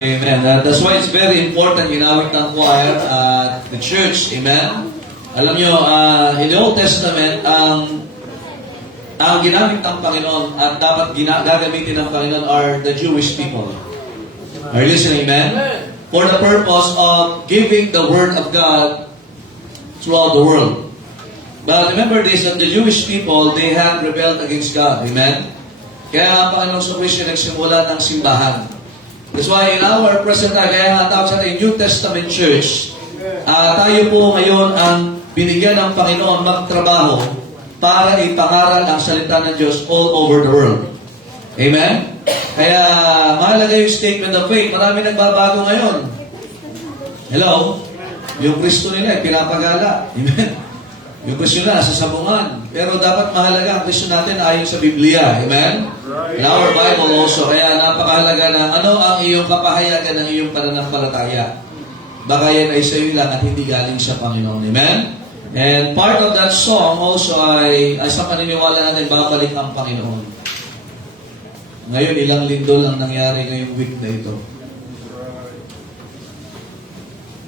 Amen. That's why it's very important ginamit ng choir at the church. Amen. Alam nyo, in the Old Testament, ang ginamit ng Panginoon at dapat gagamitin ng Panginoon are the Jewish people. Are you listening? Amen? For the purpose of giving the Word of God throughout the world. But remember this, that the Jewish people, they have rebelled against God. Amen? Kaya ang Panginoon sa Kristo nagsimula ng simbahan. That's why in our present time, kaya nga tawag sa ating New Testament Church, tayo po ngayon ang binigyan ng Panginoon magtrabaho para ipangaral ang salita ng Diyos all over the world. Amen? Kaya mahalaga yung statement of faith. Marami nagbabago ngayon. Hello? Yung Kristo nila, pinapagala. Amen? Yung Kristo nila, nasa sabungan. Pero dapat mahalaga ang Kristo natin ayon sa Biblia. Amen? In our Bible also. Kaya napakahalaga na ano ang iyong kapahayagan ng iyong pananampalataya. Baka yan ay sa iyo lang at hindi galing sa Panginoon. Amen? And part of that song also ay sa paniniwala natin babalik ang Panginoon. Ngayon, ilang lindol ang nangyari ngayong week na ito.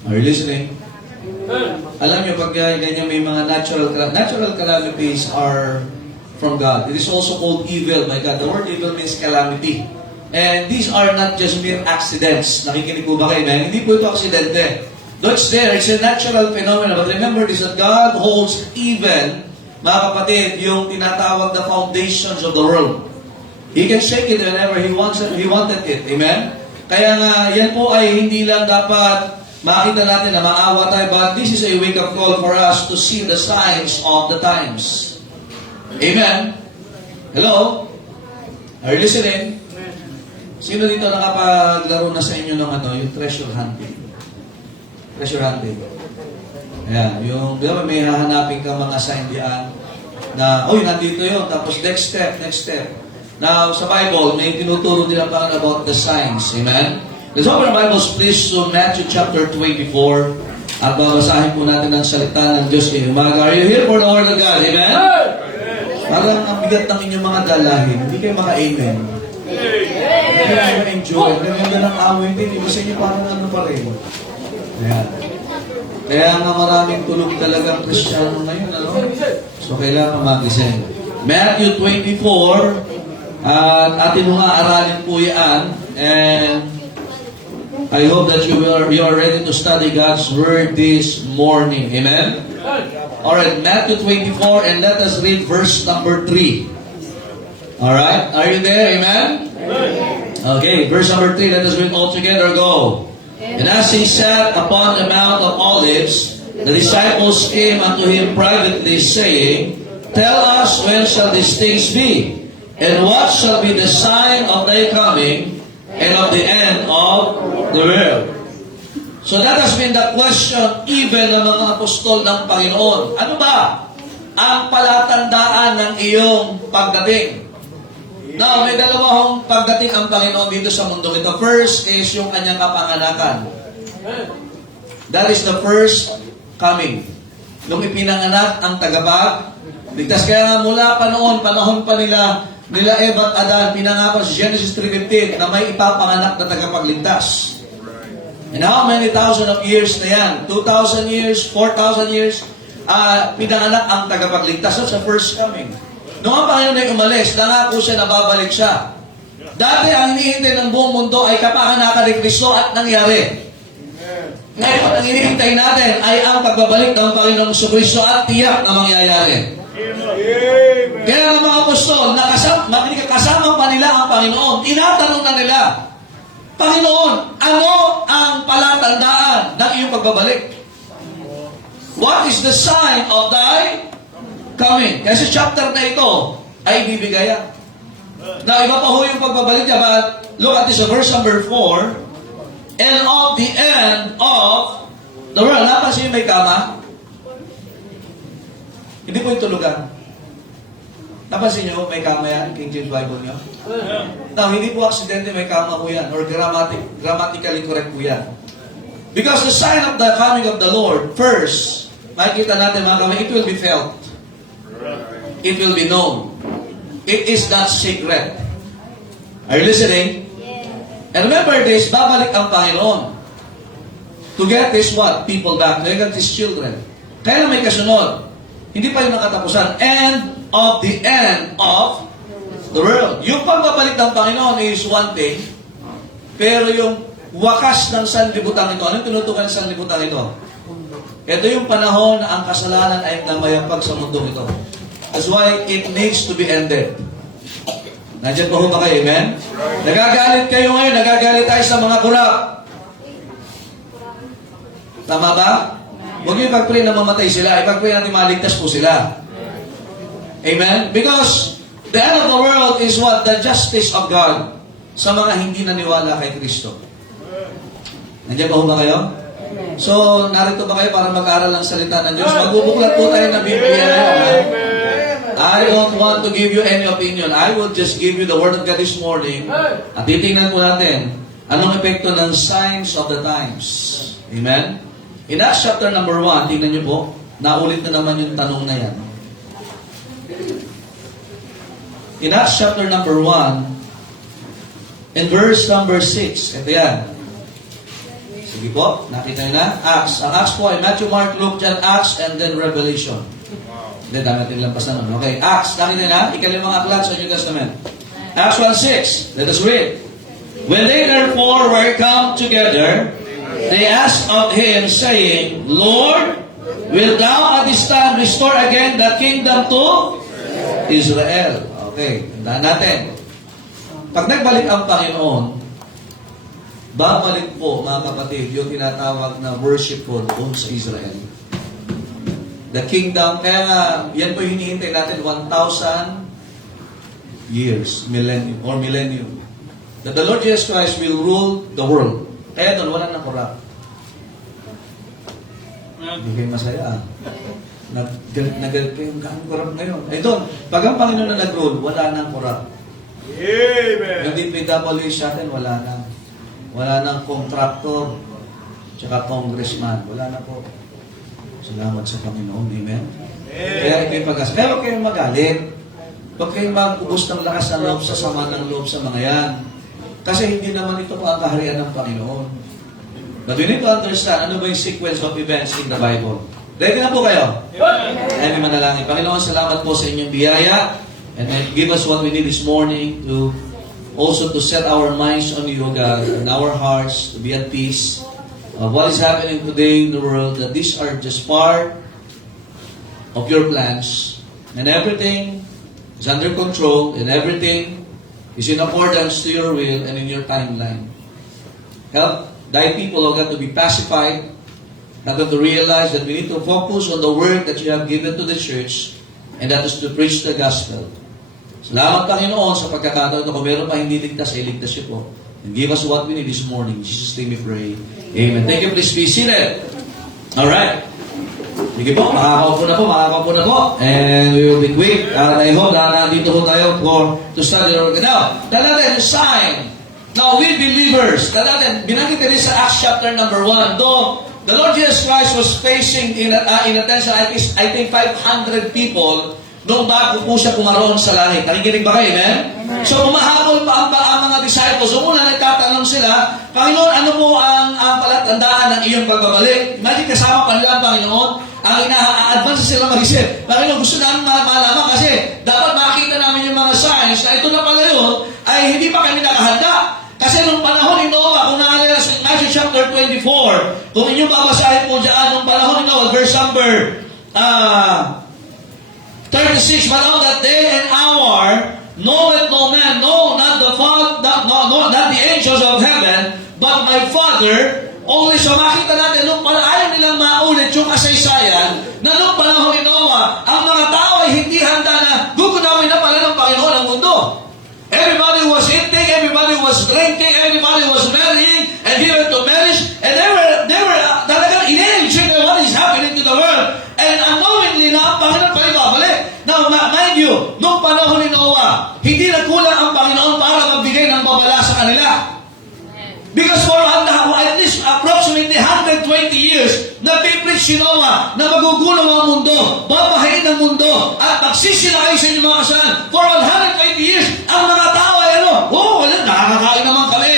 Are you listening? Alam nyo, pag ganyan may mga natural calamities are from God. It is also called evil by God. The word evil means calamity. And these are not just mere accidents. Nakikinig po ba kayo? Hindi po ito aksidente. Though it's there, it's a natural phenomenon. But remember this, that God holds even, mga kapatid, yung tinatawag na foundations of the world. He can shake it whenever He wanted it. Amen? Kaya nga, yan po ay hindi lang dapat makita natin na maawa tayo, but this is a wake-up call for us to see the signs of the times. Amen? Hello? Are you listening? Sino dito nakapaglaro na sa inyo ng yung treasure hunting? Treasure hunting. Ayan, yung, di ba, may hahanapin kang mga sign diyan na, nandito yun, tapos next step. Now, sa Bible, may tinuturo nila pa about the signs. Amen? Let's open our Bibles, please, to Matthew chapter 24. At babasahin po natin ang salita ng Diyos ngayong umaga. Are you here for the Word of God? Amen? Parang ang bigat ng inyong mga dalahin. Hindi kayo maka-amen. Hindi kayo ma-enjoy. Ganda ng awin din. Iba sa inyo parang ano pa rin. Ayan. Kaya nga maraming tulog talagang Kristiyano ngayon. So, kailangan magising. Matthew 24. At atin mo nga aralin po yan. And I hope that you are ready to study God's Word this morning. Amen? Alright, Matthew 24, and let us read verse number 3. Alright, are you there? Amen? Okay, verse number 3, let us read all together. Go. And as he sat upon the Mount of Olives, the disciples came unto him privately, saying, Tell us, when shall these things be? And what shall be the sign of thy coming and of the end of the world? So that has been the question even ng mga apostol ng Panginoon. Ano ba ang palatandaan ng iyong pagdating? Now, may dalawang pagdating ang Panginoon dito sa mundo ito. First is yung kanyang kapanganakan. That is the first coming. Nung ipinanganak ang tagapagligtas. Kaya nga mula panahon pa nila Eva at Adan, pinangako sa Genesis 3:15 na may ipapanganak na tagapagligtas. And how many thousand of years na yan? 2,000 years, 4,000 years, pinanganak ang tagapagligtas. So, sa first coming. Noong ang Panginoon ay umalis, nangako siya na babalik siya. Dati ang hinihintay ng buong mundo ay kapanganakan ni Kristo at nangyari. Ngayon, ang hinihintay natin ay ang pagbabalik ng Panginoong Kristo at tiyak na mangyayari. Kaya ang mga apostol, kasama pa nila ang Panginoon. Tinatanong na nila, Panginoon, ano ang palatandaan ng iyong pagbabalik? What is the sign of thy coming? Kasi chapter na ito ay bibigayan. Na iba pa ho yung pagbabalik niya, but look at this, verse number 4, and of the end of the world. Napansin yung may kama? Hindi po yung tulugan. Napansin nyo, may kama yan, King James Bible nyo? Now, hindi po aksidente may kama po yan, or grammatically correct po yan. Because the sign of the coming of the Lord, first, makikita natin mga kamay, it will be felt. It will be known. It is not secret. Are you listening? And remember this, babalik ang Panginoon. To get His what? People back. To get His children. Kaya may kasunod. Hindi pa yung nakatapusan. End of the world. Yung pagbabalik ng Panginoon is one thing, pero yung wakas ng sanlibutan ito, anong tinutukan ng sanlibutan ito? Ito yung panahon na ang kasalanan ay namayapag sa mundong ito. That's why it needs to be ended. Nandiyan po ba kayo? Amen? Nagagalit kayo ngayon, nagagalit tayo sa mga kurap. Tama ba? Huwag niyo ipag-pray na mamatay sila. Ipag-pray natin maligtas po sila. Amen? Because the end of the world is what? The justice of God sa mga hindi naniwala kay Kristo. Nandiyan ba ba kayo? So, narito ba kayo para mag-aral ng salita ng Diyos? Magbubuklat po tayo ng Biblia ngayon. I don't want to give you any opinion. I will just give you the Word of God this morning. At titingnan po natin anong epekto ng signs of the times. Amen? In Acts chapter number 1, tingnan niyo po, naulit na naman yung tanong na yan. In Acts chapter number 1, in verse number 6, ito yan. Sige po, nakita niyo na? Acts. Ang Acts po ay Matthew, Mark, Luke, John, Acts, and then Revelation. Hindi, dami natin lampas na nun. Okay, Acts. Nakita niyo na? Ikalimang aklat sa New Testament. Acts 1:6. Let us read. When they therefore were come together, they asked of him, saying, Lord, wilt thou at this time restore again the kingdom to Israel? Okay, tandaan natin. Pag nagbalik ang Panginoon, babalik po, mga kapatid, yung tinatawag na worship po doon sa Israel. The kingdom, kaya nga, yan po yung hinihintay natin, 1,000 years, millennium. That the Lord Jesus Christ will rule the world. Kaya doon, wala nang korap. Hindi kayo masaya. Nagalit kayo, gaano korap ngayon? Eh doon, pag ang Panginoon na nag-rule, wala nang korap. Amen. Yung DPWH natin, wala na. Wala nang contractor, tsaka congressman. Wala na po. Salamat sa Panginoon. Amen? Kaya ito yung pag-asa. Pero huwag kayong magalit. Huwag kayong mag-ubos ng lakas ng loob sa sama ng loob sa mga yan. Kasi hindi naman ito po ang kaharian ng Panginoon. But we need to understand ano ba yung sequence of events in the Bible. Ready na po kayo? Ay, may manalangin. Panginoon, salamat po sa inyong biyaya. And give us what we need this morning to also to set our minds on you, God, and our hearts to be at peace of what is happening today in the world, that these are just part of your plans, and everything is under control, and everything is in accordance to your will and in your timeline. Help thy people, O God, to be pacified, not to realize that we need to focus on the work that you have given to the church, and that is to preach the gospel. Salamat, Panginoon, sa pagkakataon ito. Kung meron pa hindi ligtas, ay ligtas siya po. And give us what we need this morning. In Jesus' name we pray. Amen. Thank you. Please be seated. Alright. Sige po, makakaupo na po. And we will be quick. I hope na nandito po tayo to study the word. Now, natin yung sign. Now, we believers, natin, binanggit rin sa Acts chapter number 1. Though the Lord Jesus Christ was facing in attention, I think 500 people noong bago po siya pumaroon sa langit. Nakikinig ba kayo, amen? So, umahabol pa ang mga disciples. So, muna nagtatanong sila, Panginoon, ano po ang palatandaan ng iyong pagbabalik? Imagine kasama pa nila ang Panginoon, ang ina-advance sila mag-isip. Panginoon, gusto namin malaman kasi dapat makita namin yung mga signs na ito na pala yun, ay hindi pa kami nakahanda. Kasi nung panahon ni Noah, kung naalala sa Matthew chapter 24, kung inyong babasahin po dyan, nung panahon ni Noah, verse number 36, but on that day and hour, knoweth no man, no, not the Father, not the angels of heaven, but my Father. Only so makita natin, nung ayaw nilang maulit yung kasaysayan, na nung panahon ni Noah, ang mga tao ay hindi handa na gugunawin na pala ng Panginoon ang mundo. Everybody was eating, everybody was drinking, everybody was marrying, and given to marriage, and they were talagang in-enjoy what is happening to the world. And unknowingly na ang Panginoon pa rin babalik. Now, mind you, nung panahon ni Noah, hindi nagkulang ang Panginoon para magbigay ng babala sa kanila. Because for at least approximately 120 years, napipreach si Noah na magugulong ang mundo, babahain ang mundo, at magsisilakay sa inyong mga kasalanan. For 120 years, ang mga tao ay wala, nakakakain naman kami,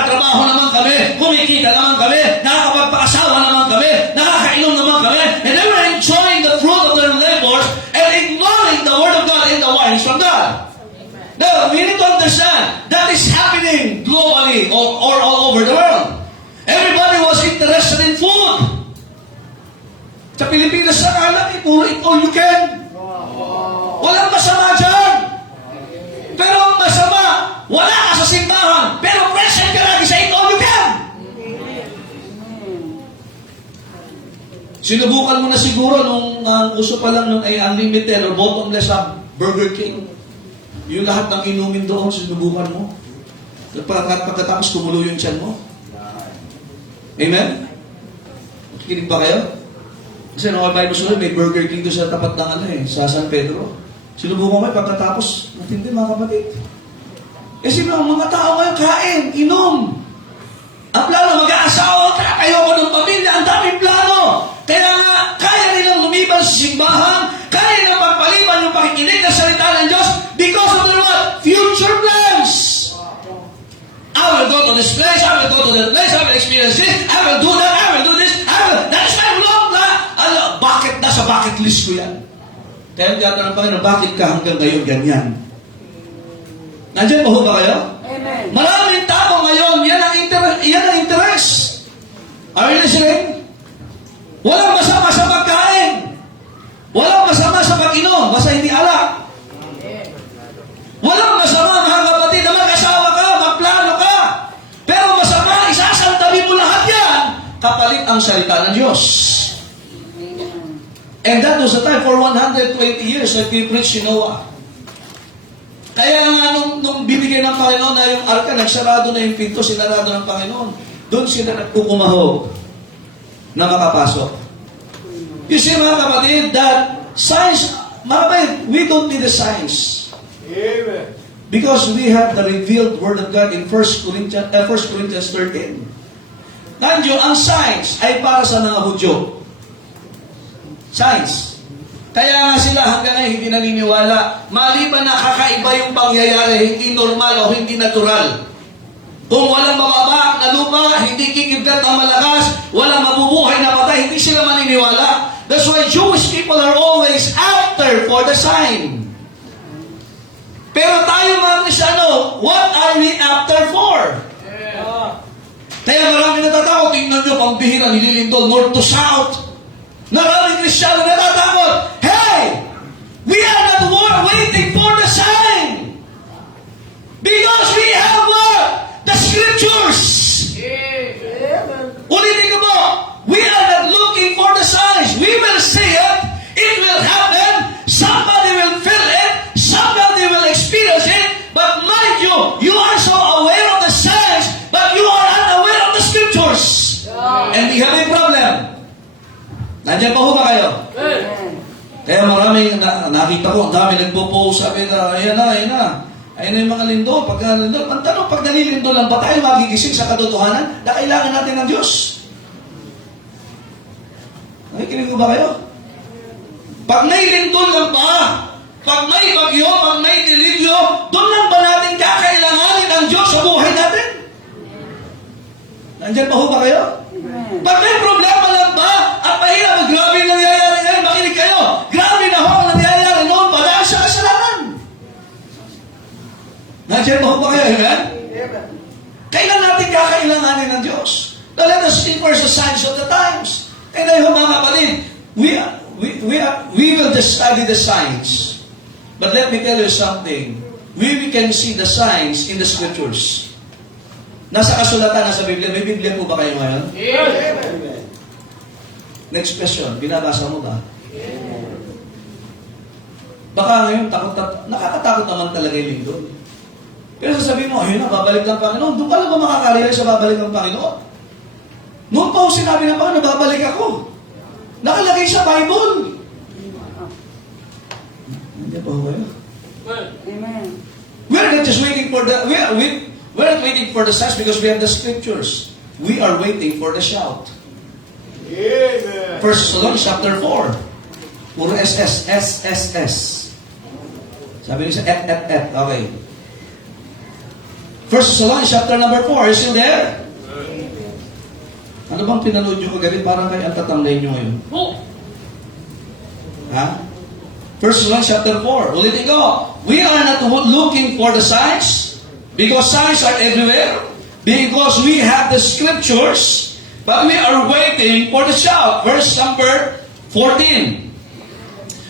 nagtatrabaho naman kami, kumikita naman kami, nakakapagpaasawa naman kami, nakakainom naman kami, and they were enjoying the fruit of their labor and ignoring the word of God and the warnings from God. Now, we need to understand that is happening globally or all over the world. Everybody was interested in food. Sa Pilipinas sa alam, puro eat all you can. Walang masama dyan. Pero ang masama, wala ka sa simbahan, pero present ka lagi sa eat all you can. Sinubukan mo na siguro nung uso pa lang nung ay unlimited or bottomless Burger King. Yung lahat ng inumin doon, sinubukan mo. Pagkatapos kumulo yung tiyan mo. Amen? Kinig ba kayo? Kasi nung Bible story, may Burger King doon sa tapat ng sa San Pedro. Sinubukan mo pagkatapos, matindi mga kapatid. Kasi mga tao ngayon, kain, inom. Ang plano, mag-aasawa, ayoko ng pamilya, ang daming plano. Kaya nga, kaya nilang lumiban sa simbahan, kaya nilang pagpaliban yung pakikinig ng salita ng Diyos because of their what? Future plans. I will go to this place, I will go to that place, I will experience this, I will do that, I will do this, that is my long bucket, nasa bucket list ko yan. Kaya tiyatan ng Panginoon, bakit ka hanggang ngayon ganyan? Nandiyan ba ho ba kayo? Amen. Maraming tao ngayon, yan ang interest. Are you listening? Walang masama sa pagkain. Walang masama sa pag-inom, basta hindi alak. Walang masama, mga kapatid, na mag-asawa ka, magplano ka. Pero masama, isasantabi mo lahat yan, kapalit ang salita ng Diyos. And that was the time for 120 years that we preached in Noah. Kaya nga nung bibigay ng Panginoon na yung arka, nagsarado na yung pinto, sinarado ng Panginoon. Doon sila nagkukumahog na makapasok. You see mga kapatid, that science, mga kapatid, we don't need the science. Amen. Because we have the revealed Word of God in 1 Corinthians 13. Nandiyo, ang science ay para sa mga Hudyo. Science. Kaya nga sila hanggang ngayon hindi naniniwala. Maliban na kakaiba yung pangyayari, hindi normal o hindi natural. Kung walang mababa na lupa, hindi kikibgat ang malakas, walang mabubuhay na patay, hindi sila maniniwala. That's why Jewish people are always after for the sign. Pero tayo mga Kristyano, what are we after for? Kaya marami natatakot. Tingnan nyo, pambihira, nililindol, north to south. Maraming Kristyano natatakot. Hey! We are not waiting for the sign. Because we have what? The Scriptures. Ulitin ko mo, we are not looking for the signs. We will see it. It will happen. Somebody will feel it. Somebody will experience it. But mind you, you are so aware of the signs, but you are unaware of the Scriptures. And we have a problem. Nandiyan pa ho ba kayo? Kaya maraming nakita ko, ang dami nagpo-post, sabi na, ayan na yung mga lindol. Pag nalilindol lang ba tayo magigising sa katotohanan na kailangan natin ng Diyos? Nakikinig ko ba kayo? Pag may lindol lang ba, pag may bagyo, pag may dilivyo, doon lang ba natin kakailanganin ang Diyos sa buhay natin? Nandiyan pa ho ba kayo? Pag may problema lang ba, at mahirap, grabe yung nangyayari ngayon, makinig kayo, grabe na ho ang nangyayari noon pa dahil sa kasalanan. Nandiyan ba ho ba kayo? Amen? Kailan natin kakailanganin ng Diyos? Now let us see first the signs of the times. And then ho mga kapatid, we will just study the signs. But let me tell you something. We can see the signs in the Scriptures. Nasa kasulatan, nasa Biblia. May Biblia po ba kayo ngayon? Amen. Next question. Binabasa mo ba? Baka ngayon, nakakatakot naman talaga yung lindol. Pero sasabihin mo, ayun na, babalik lang Panginoon. Doon ka lang ba makaka-realize sa babalik ng Panginoon? Noon pa ako sinabi ng Panginoon, babalik ako. Nakalagay sa Bible. Hindi pa ako kayo? Amen. We're not just waiting for the... We're not waiting for the signs because we have the Scriptures. We are waiting for the shout. Amen. 1 Thessalonians chapter 4. Puro SS. Sabi niyo sa et. Okay. 1 First Thessalonians chapter number 4. Are you still there? Ano bang pinanood nyo kagabi? Parang kayo ang tatamlay nyo ngayon. Ha? First Thessalonians chapter 4. Ulitin ko. We are not looking for the signs because signs are everywhere. Because we have the scriptures, but we are waiting for the shout. Verse number 14.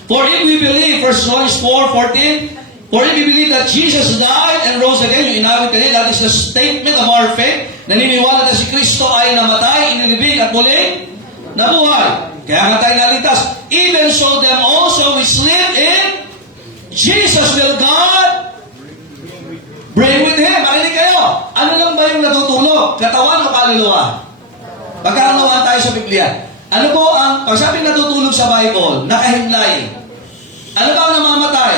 For if we believe, First Thessalonians 4:14, for if we believe that Jesus died and rose again, yung inawit kanina, that is the statement of our faith. Naniniwala na si Kristo ay namatay, inilibing at muling nabuhay. Kaya nga tayo naligtas. Even so them also which live in Jesus will God bring with Him. Makinig kayo. Ano lang ba yung natutulog? Katawan o kaluluwa? Pagkaunawaan tayo sa Biblia. Ano po ang, pag sabing natutulog sa Bible, nakahimlay. Ano ba ang namamatay?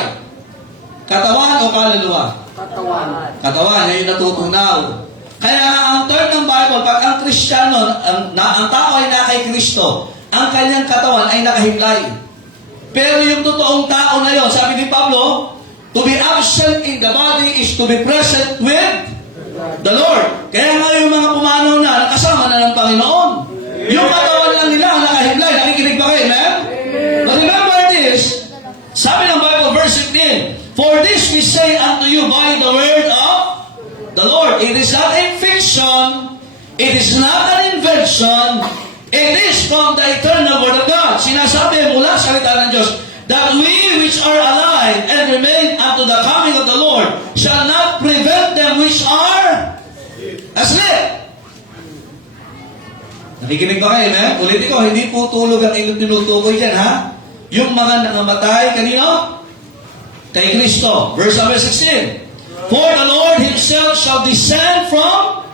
Katawan o kaluluwa? Katawan. Katawan, yan yung natutunaw. Kaya ang term ng Bible, pag ang Kristiyano, ang tao ay na kay Kristo, ang kanyang katawan ay nakahimlay. Pero yung totoong tao na yon, sabi ni Pablo, to be absent in the body is to be present with the Lord. Kaya nga yung mga pumanaw na, nakasama na ng Panginoon. Yung katawan lang nila ang nakahimlay. Nakikinig ba kayo, amen? But remember this, sabi ng Bible, verse 15, for this we say unto you by the word of the Lord. It is not a fiction, it is not an invention, it is from the eternal word of God. Sinasabi mula sa salita ng Diyos, that we which are alive and remain unto the coming of the Lord shall not prevent them which are asleep. Nakikinig ba kayo, amen? Ulitin ko, hindi po tulog ang inyong tinutukoy dyan, ha? Yung mga nangamatay, kanino? Kay Kristo. Verse number 16. For the Lord Himself shall descend from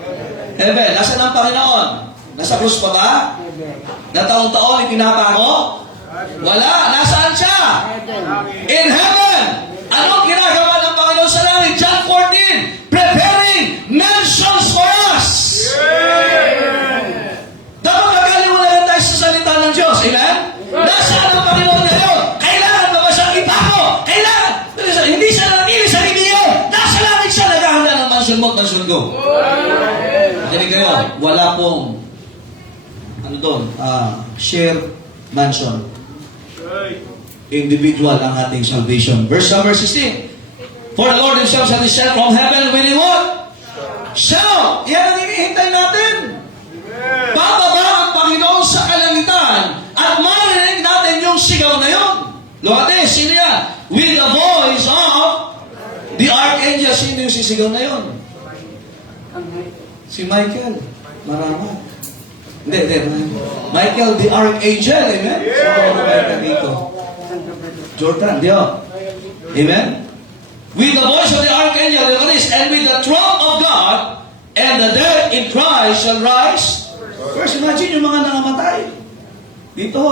heaven. Nasaan ang Panginoon? Nasa krus pa ba? Na taon-taon ipinapako? Wala. Nasaan siya? In heaven. Anong ginagawa ng Panginoon sa langit? John 14. Preparing mansions for us. Dapat magkaliwalayan tayo sa salita ng Diyos. Amen? Nasaan ang Panginoon ngayon? Kailangan ba ba siyang ipako? Kailangan. Hindi siya nanatili sa libiyo. Nasa langit siya naghahanda ng mansion mo at mansion ko. Hindi kayo, wala pong share mansion. Individual ang ating salvation. Verse number 16. For the Lord Himself shall descend from heaven with what? Shout! Yan ang hinihintay natin. Bababa ang Panginoon sa kalangitan at marinig natin yung sigaw na yun. Look at this, sino yan? With the voice of the archangel. Sino yung sisigaw na yun? Si Michael. Marama. Hindi. Michael the archangel. Amen? Michael dito. Jordan, Dio. Amen? With the voice of the archangel, look at this, and with the trump of God, and the dead in Christ shall rise. First, imagine yung mga nangamatay. Dito,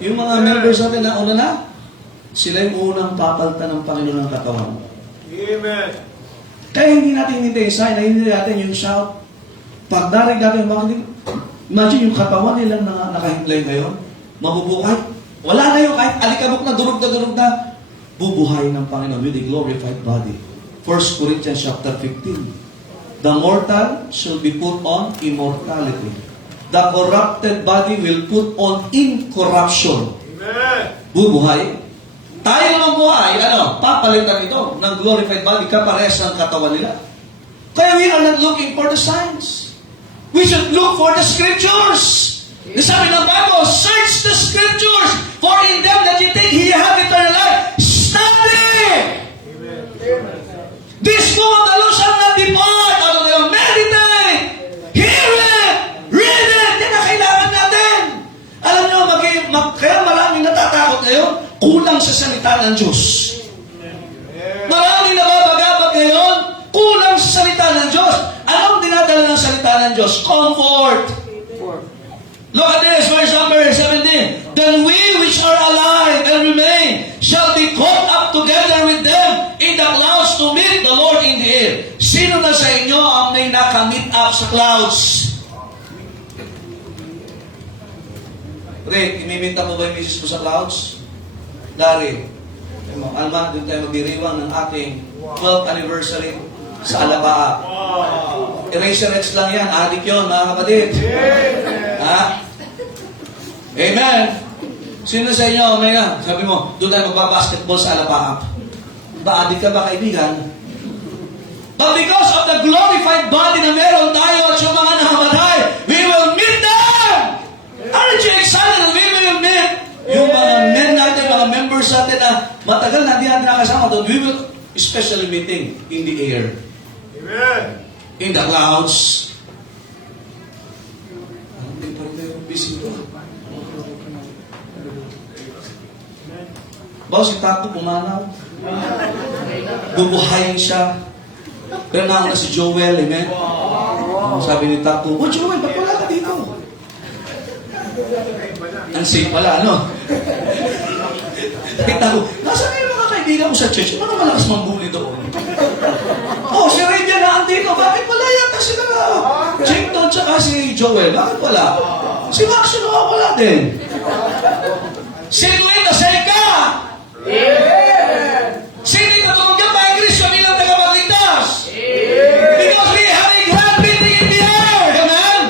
yung mga members natin na una na, sila yung unang papalta ng Panginoon ng katawan. Amen. Kaya hindi natin hinintay yung sign, hindi natin yung shout. Pag darig natin yung mga, imagine yung katawan nilang nakahimlay ngayon, mabubuhay. Wala na yung kahit alikabok na, durog na, bubuhay ng Panginoon with a glorified body. 1 Corinthians chapter 15. The mortal shall be put on immortality. The corrupted body will put on incorruption. Amen. Bubuhay. Tayo ng buhay, papalitan ito ng glorified body kapares ng katawan nila. Kaya we are not looking for the signs. We should look for the scriptures. Sabi ng Bible, search the scriptures, for in them that you think ye have eternal life. Study! This book of the law shall not depart out of them. Meditate! Hear it! Read it! Yan ang kailangan natin. Alam nyo, kaya maraming natatakot ngayon, kulang sa salita ng Diyos. Maraming nababagabag ngayon, kulang sa salita ng Diyos. Anong dinadala ng salita ng Diyos? Comfort. Look at this, verse number 17. Then we which are alive and remain shall be caught up together with them in the clouds to meet the Lord in the air. Sino na sa inyo ang may nakamit up sa clouds? Rick, imiminta mo ba yung misis mo sa clouds? Larry, Alma, doon tayo magdiriwang ng ating 12th anniversary. sa alaba. Eraserheads lang yan. Adik yun, mga kapatid. Ha? Amen. Sino sa inyo, may na, sabi mo, doon tayo magbabasketball sa alaba. Ba, adik ka ba, kaibigan? But because of the glorified body na meron tayo at yung mga nakamatay, we will meet them! Aren't you excited that we will meet yung mga men natin, mga members natin na matagal na hindi natin nakasama doon? We will especially meeting in the air. Amen. In the clouds. Hindi pa rin tayo busy doon. Bawa si Tato pumanaw. Bubuhayin siya. Pero nauna si Joel, amen? Sabi ni Tato, oh Joel, ba't wala ka dito? Ang safe pala, ano? Kita ko, nasaan yung mga kaibigan mo sa church? Ano malakas mambuli doon? Oh, si Radia na andito. Bakit wala yata sila? Chington tsaka si Joel. Bakit wala? Si Max wala din. Si Luis nasay ka! Sino yung matulungan pa ang Kristo nilang tagapagligtas? Because we have a grand meeting in the air. Amen?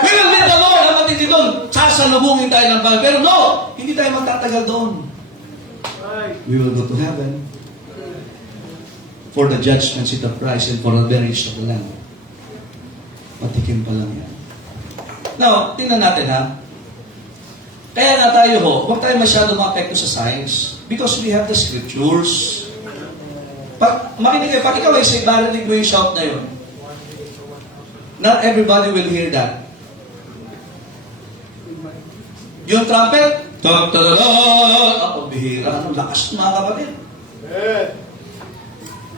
We will meet the Lord. Ang matindi doon, sasalubungin tayo ng Panginoon. Pero no, hindi tayo magtatagal doon. We will go to heaven for the judgment seat of Christ and for the marriage of the Lamb. Patikim pa lang yan. Now, tingnan natin ha. Kaya nga tayo huwag tayo masyado maapekto sa science because we have the scriptures. Makinig kayo, pag ikaw ay barinig mo yung shout na yun, not everybody will hear that. Yung trumpet, ako, bihira, ang lakas mga kapatid.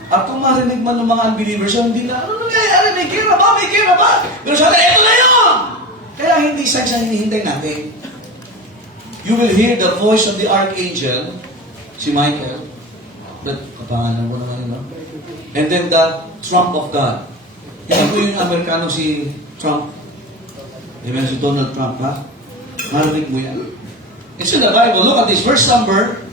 At kung marinig man ng mga unbelievers, hindi na, ano nangyayari? May kira ba? May kira ba? Pero sabi, eto na yun! Kaya hindi siya hinihintay natin. You will hear the voice of the archangel, si Michael, but kapangalan ko naman yun, no? And then the trump of God. Yan po yung Amerikano si Trump. Amen, si Donald Trump, ha? Marinig mo yan. It's in the Bible. Look at this. Verse number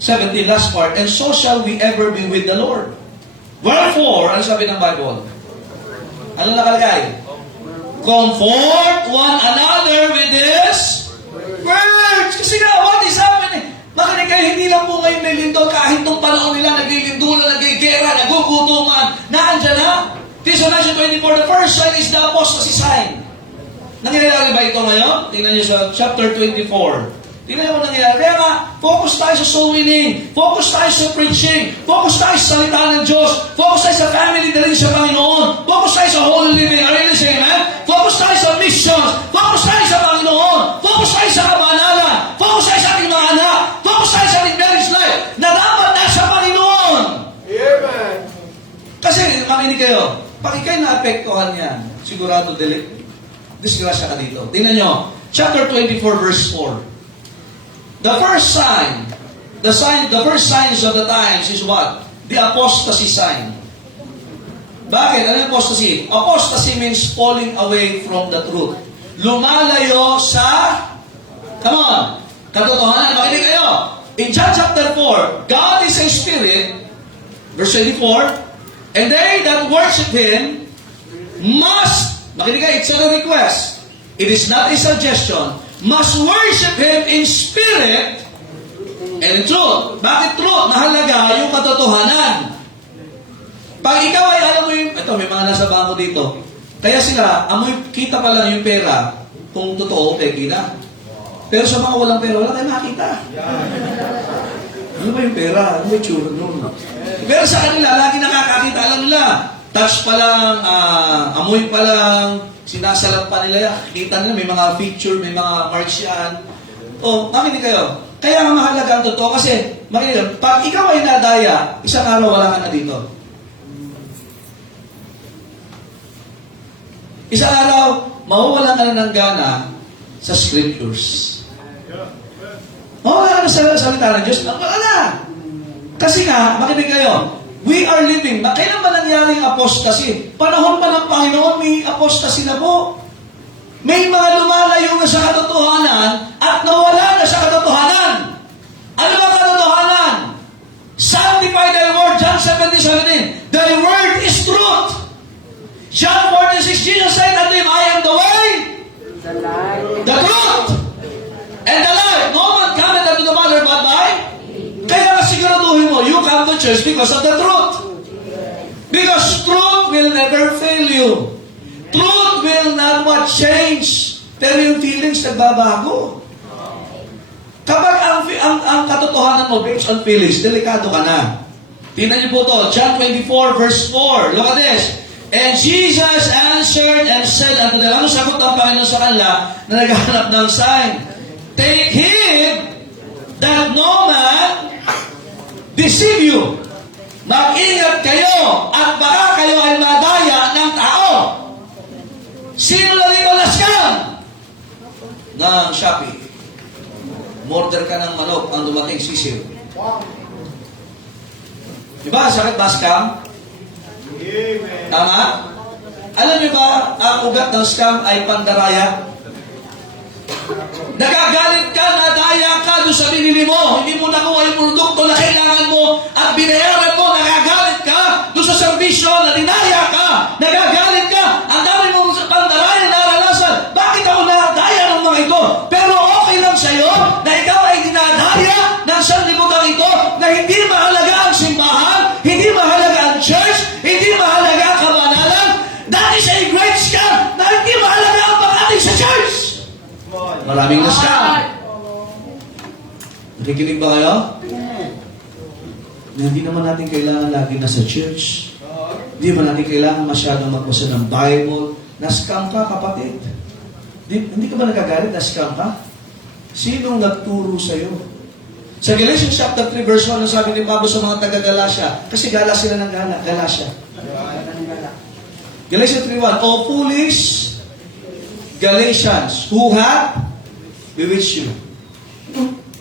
17, last part. And so shall we ever be with the Lord. Wherefore, ano sabi ng Bible? Ano nakalagay? Comfort one another with this words. Kasi nga, what is happening? Makinig kayo, hindi lang po ngayon may lindol. Kahit nung panahon nila, naglilindulan, nagigera, nagugutuman. Naandyan na. Thessalonians 24, the first sign is the apostasy sign. Nangyayari ba ito ngayon? Tingnan niyo sa chapter 24. Tingnan niyo kung nangyayari. Kaya nga, focus tayo sa soul winning. Focus tayo sa preaching. Focus tayo sa salita ng Diyos. Focus tayo sa family na rin sa Panginoon. Focus tayo sa holy living. Are you listening, man? Focus tayo sa missions. Focus tayo sa Panginoon. Focus tayo sa kabanalan. Focus tayo sa ating mga anak. Focus tayo sa ating marriage life na dapat nasa Panginoon. Amen. Kasi, makinig kayo, pag ikaw'y naapektuhan yan, sigurado disgrasya ka dito. Tingnan nyo, chapter 24, verse 4. The first signs of the times is what? The apostasy sign. Bakit? Ano yung apostasy? Apostasy means falling away from the truth. Lumalayo sa, come on, katotohanan. Makinig kayo. In John chapter 4, God is a spirit, verse 24, and they that worship Him must, makinig kayo, it's not a request. It is not a suggestion. Must worship Him in spirit and in truth. Bakit truth? Mahalaga yung katotohanan. Pag ikaw ay alam mo yung, ito may mga nasa bangko dito. Kaya sila, amoy kita pa lang yung pera. Kung totoo, peki na. Pero sa mga walang pera, wala tayong makita. Ano ba yung pera? Ano ba yung tsura nun? Pero sa kanila, lagi nakakakita. Alam nila, touch pa lang, amoy pa lang, sinasalap pa nila yan. Kita nila, may mga picture, may mga marks yan. O, makinig kayo. Kaya nga mahalaga ang totoo kasi, makinig, pag ikaw ay nadaya, isang araw wala ka na dito. Isang araw, mawawalan ka na ng gana sa scriptures. Mawawala ka na sa salita ng Diyos. Wala na. Kasi nga, makinig kayo, we are living. Kailan ba nangyaring apostasy? Panahon pa ng Panginoon, may apostasy na po. May mga lumalayo na sa katotohanan at nawala na sa katotohanan. Ano ba katotohanan? Sanctify thy John 14:6, Jesus said unto him, I am the way, The light. the truth, and the life. No man cometh unto the Father but by. Kaya siguraduhin mo, you come to church because of the truth. Because truth will never fail you. Truth will not what change. Pero yung feelings nagbabago. Kapag ang katotohanan mo based on feelings, delikado ka na. Tingnan niyo po to, John 24 verse 4. Look at this. And Jesus answered and said unto them, ano sagot ang Panginoon sa kanila na naghahanap ng sign? Take heed that no man deceive you. Mag-ingat kayo at baka kayo ay madaya ng tao. Sino lang ito laskan? Ng Shopee. Morder ka ng manok ang dumating sisiw. Diba? Sakit ba scam? Amen. Tama? Alam niyo ba, ang ugat ng scam ay pandaraya? Nagagalit ka, nadaya ka doon sa binili mo. Hindi mo nakuha yung produkto na kailangan mo at binayaran mo. Nagagalit ka doon sa serbisyo na dinaya ka. Nagagalit ka. Ang dami mong pandaraya na naranasan. Bakit ako nadaya ng mga ito? Pero okay lang sa'yo na ikaw ay dinadaya ng sanlibutan ito na hindi mahalaga ang simbahan, hindi mahalaga ang church, hindi mahalaga ang kabanalan. That is a great scam na hindi mahalaga ang pag-ating sa church. Maraming na-scam. Nakikinig ba kayo? Na hindi naman natin kailangan lagi nasa church. Hindi naman natin kailangan masyadong magbasa ng Bible. Na-scam ka, kapatid. Hindi ka ba nagagalit na scam ka? Sinong nagturo sa'yo? Sa Galatians chapter 3 verse 1, ang sabi ni Pablo sa mga taga-Galacia, kasi gala sila ng Galacia. Galatians 3:1, O foolish Galatians, who have bewitched you.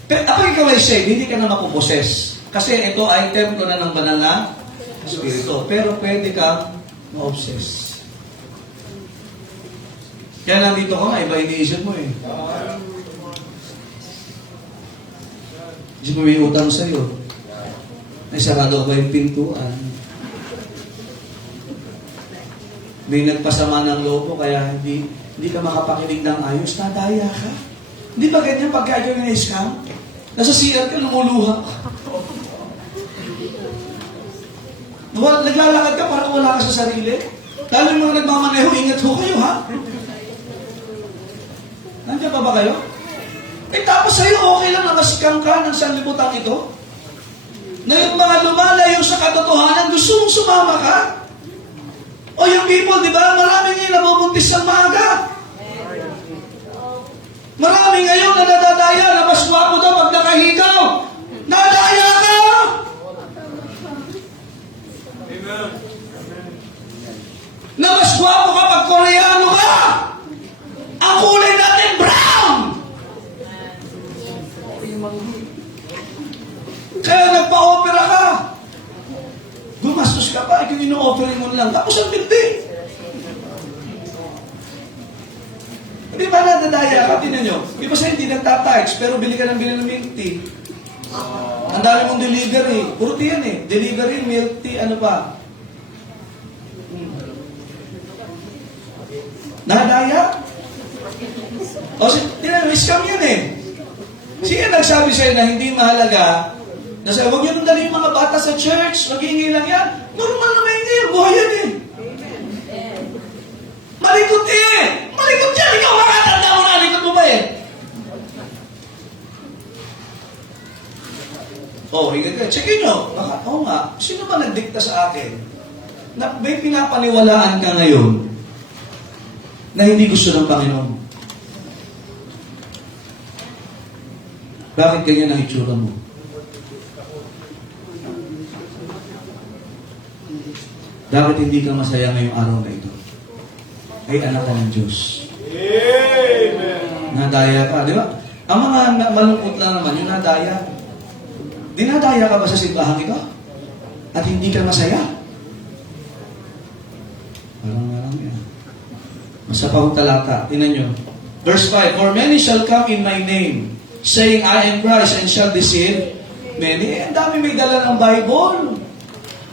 Pero kapag ikaw ay saved, hindi ka na mapuposes. Kasi ito ay templo na ng banal na Espiritu. Pero pwede kang ma-obsess. Kaya nandito ka nga, iba iniisip mo eh. Isip mo may utang sa'yo. Ay sarado ba yung pintuan? May nagpasama ng loob kaya hindi ka makapakinig ng ayos, nadaya ka. Hindi ba ganyan pagka ikaw yung na-scam? Nasa CR ka, lumuluha ka. Naglalakad ka parang wala ka sa sarili. Lalo yung mga nagmamaneho, ingat ho kayo ha. Nandiyan pa ba kayo? Eh tapos sa'yo okay lang na ma-scam ka ng sanlibutan ito? Na yung mga lumalayo sa katotohanan, gusto mong sumama ka? O yung people, di ba? Maraming ngayon nabubuntis ng maaga. Marami ngayon na nadadaya na mas gwapo daw pag nakahigaw. Nadaya ka! Amen. Na mas gwapo ka pag Koreano ka. Ang kulay natin brown. Kaya nagpa-opera ka. Gumastos ka pa, ikaw ino-offering mo lang. Tapos ang bindi. Di ba nadadaya ka? Tinan nyo. Di ba sa hindi nagtatax, pero bili ka ng milk tea. Ang dami mong delivery. Puro tea yan eh. Delivery, milk tea, ano pa? Nadaya? O, tinan, scam yan eh. Sino nagsabi sa'yo na hindi mahalaga? Nasa, huwag nyo nang dali yung mga bata sa church, mag-iingi lang yan. Normal na maingay, buhay yan eh. Malikot eh! Malikot yan! Ikaw makatanda mo na, likot mo ba eh? Oh, hingat ka. Checkin nyo. Oo nga, sino ba nagdikta sa akin na may pinapaniwalaan ka ngayon na hindi gusto ng Panginoon? Bakit ganyan ang itsura mo? Bakit hindi ka masaya ngayong araw na ito? Ay anak ka ng Diyos. Amen. Nadaya ka, di ba? Ang mga malungkot lang naman, yung nadaya. Dinadaya ka ba sa simbahan ito? At hindi ka masaya? Parang yan. Masa pa talata. Tinan nyo. Verse 5, For many shall come in my name, saying, I am Christ, and shall deceive many. Ang dami may dala ng Bible.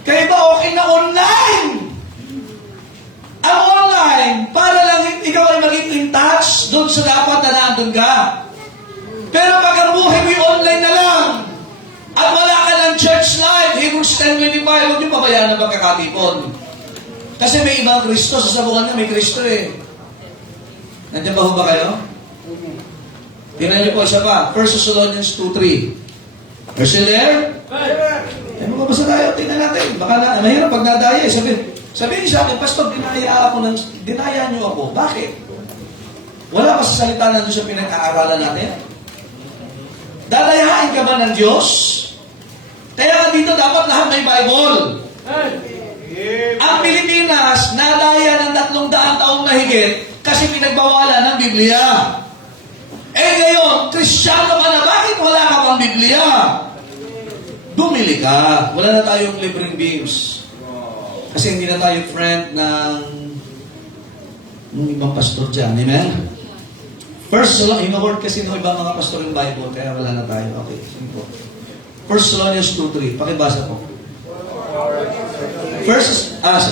Kaya ba okay na online? Ang online, para lang ikaw ay maging in touch doon sa dapat na nandun ka. Pero pag ang buhay mo yung online na lang, at wala ka ng church life, Hebrews 10:25, huwag niyo pabayaan ang pagkakatipon. Kasi may ibang Kristo, sasabukan na may Kristo eh. Nandiyan ba ho ba kayo? Tingnan niyo po, isa pa. 1 Thessalonians 2:3. Are you there? Eh, mababasa tayo, tingnan natin. Baka na, mahirap pag nadaya. Sabihin sa akin, Pastor, dinaya niyo ako. Bakit? Wala pa sa salita na doon sa pinag-aaralan natin? Dadayain ka ba ng Diyos? Kaya nga dito dapat lahat may Bible. Ang Pilipinas, nadaya ng 300 taong mahigit kasi pinagbawalan ng Biblia. Eh ngayon, Kristiyano ka na, bakit wala ka pang Biblia? Bumili ka. Wala na tayong libreng beams. Kasi hindi na tayo friend ng ibang pastor dyan. Amen? First, in-award kasi ng ibang mga pastor yung Bible, kaya wala na tayo. Okay, sige po. 1 Thessalonians 2:3. Pakibasa po.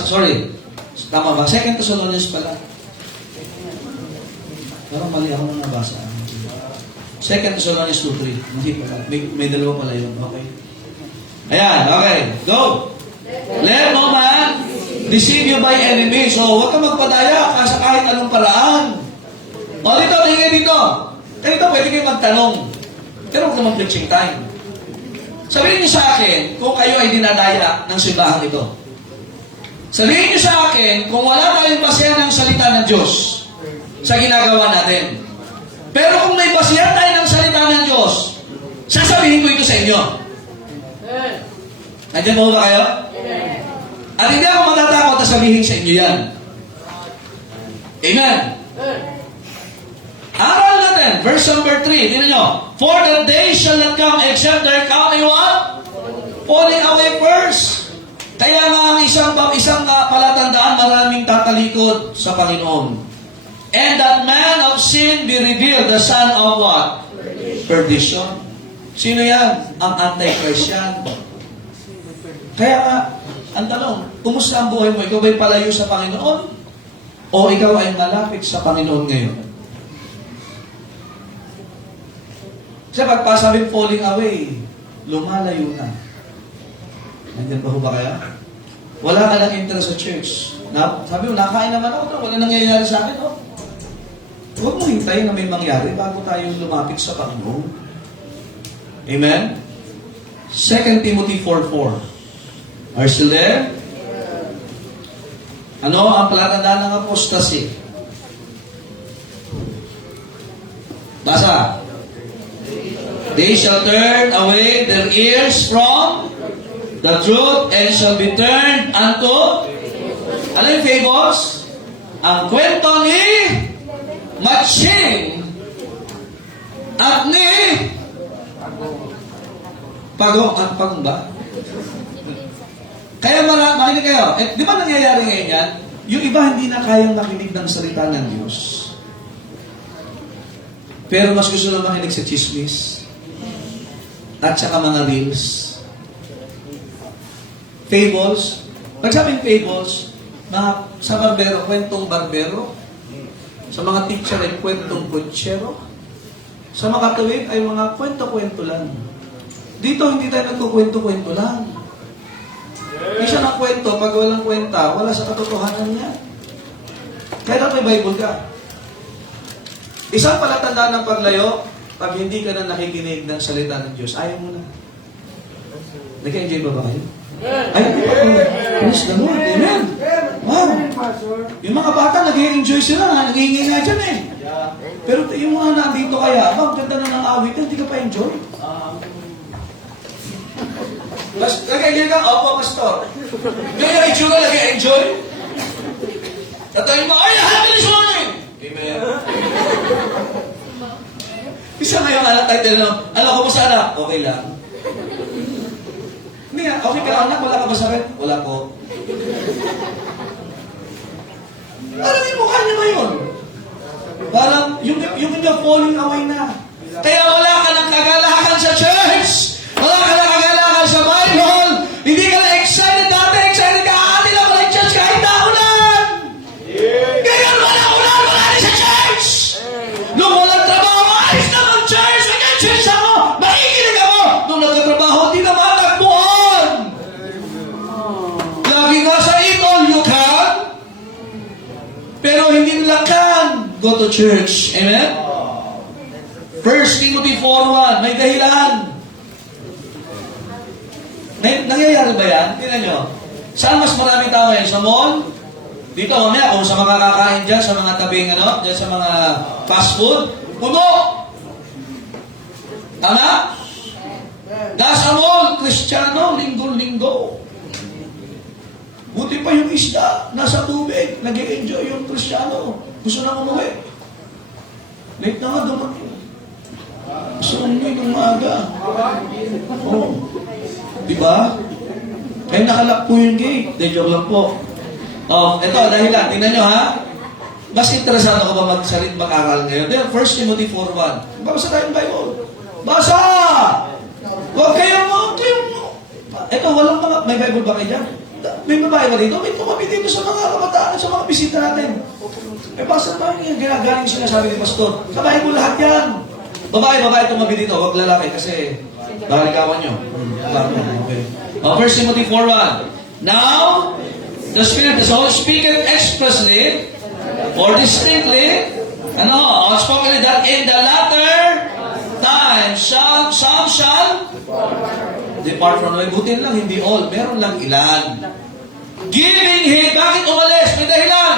Sorry. Tama ba? 2 Thessalonians pala. Parang mali ako nang nabasa. 2 Thessalonians 2:3. Hindi pala. May dalawa pala yun. Okay. Ayan, okay. Go! Let no man deceive you by enemy. So, huwag ka magpadaya sa kahit anong paraan. O, tingin dito. Dito, pwede kayo magtanong. Pero huwag ka mag-preaching time. Sabihin niyo sa akin kung kayo ay dinadaya ng simbahan ito. Sabihin niyo sa akin kung wala tayong basihan ng salita ng Diyos sa ginagawa natin. Pero kung may basihan tayo ng salita ng Diyos, sasabihin ko ito sa inyo. Nandiyan po ba kayo? At hindi ako matatakot na sabihin sa inyo yan. Amen. Aral natin, verse number 3. Tingnan nyo. For the day shall not come except there come a what? Falling away first. Kaya nga ang isang palatandaan, maraming tatalikod sa Panginoon. And that man of sin be revealed, the son of what? Perdition. Sino yan? Ang Antichrist yan. Kaya nga, ang tanong, kumusta ang buhay mo? Ikaw ba'y palayo sa Panginoon? O ikaw ay malapit sa Panginoon ngayon? Kasi pagpasabing falling away, lumalayo na. Nandiyan ba ho ba kaya? Wala ka lang interest sa church. Sabi mo, nakain naman ako, wala nangyayari sa akin. Oh. Huwag mo hintayin na may mangyari bago tayo lumapit sa Panginoon. Amen? 2 Timothy 4:4. Are you still there? Ano ang palatandaan ng apostasy? Basa. They shall turn away their ears from the truth and shall be turned unto, ano yung fables? Ang kwento ni Matching at ni Pagong ba? Kaya makinig kayo. Di ba nangyayari ngayon yan? Yung iba hindi na kayang makinig ng salita ng Diyos. Pero mas gusto na makinig sa chismis at saka mga reels. Fables. Pag sabing fables, sa barbero, kwentong barbero. Sa mga teacher ay kwentong kutsero. Sa mga tuwid ay mga kwento-kwento lang. Dito hindi tayo nagkukwento-kwento lang. Hindi siya ng kwento, pag walang kwenta, wala sa katotohanan niya. Kaya may Bible ka. Isang palatandaan ng paglayo, pag hindi ka na nakikinig ng salita ng Diyos, ayaw mo na. Nag-enjoy ba kayo? Ay, hindi pa po. Praise the Lord. Amen. Wow. Yung mga bata, nag-enjoy sila. Nag-iingay nga dyan eh. Pero yung mga nandito kaya, ganda na ng awit, hindi ka pa enjoy. Nag-enjoy ka? Opo, pastor. Ganyan yung itsura, nag-enjoy. Tatayin mo, ay, happy this morning! Amen. Isa nga yung anak tayo, kumusta anak? Okay lang. Hindi nga, okay ka anak, wala ka ba sakit? Wala ko. Parang yung mukha niya ngayon. Parang yung falling away na. Kaya wala ka ng kagalakan sa church. Wala ka ng kagalakan sa Bible. Hindi ka na excited dati. Excited ka. Hindi lang like church kahit daulan. hindi nila can go to church. Amen? 1 Timothy 4:1, may dahilan. Nangyayari ba yan? Tingnan nyo. Saan mas maraming tao ngayon? Sa mall? Dito, mamaya, kung sa mga kakain dyan, sa mga tabing, dyan sa mga fast food, puno! Tama? Nasa mall, Kristiyano, linggo-linggo. Buti pa yung isda, nasa tubig, nag-i-enjoy yung Kristiyano. Gusto na umuwi. Late na nga dumating. Gusto umuwi ng maaga. Oo. Diba? Kaya nakalak po yung gate. De, joke lang po. Ito, dahil lang, tingnan nyo ha. Mas interesado ka ba mag-aral ngayon? Then, 1 Timothy 4:1. Babasa tayo ng Bible. Basa! Huwag kayong ito, walang mga, may Bible ba kayo dyan? May babae ba dito? May tumabi dito sa mga kabataan, sa mga bisita natin. Basa tayo yan. Galing sinasabi ni Pastor. Sabahin mo lahat yan. Babae, tumabi dito. Huwag lalaki kasi balikawan nyo. Okay. 1 Timothy 4:1. Now, the Spirit is all speaking expressly or distinctly, outspokenly that in the latter time, some shall depart from the way. Butin lang, hindi all. Meron lang ilan. Giving heed. Bakit umalis? May dahilan.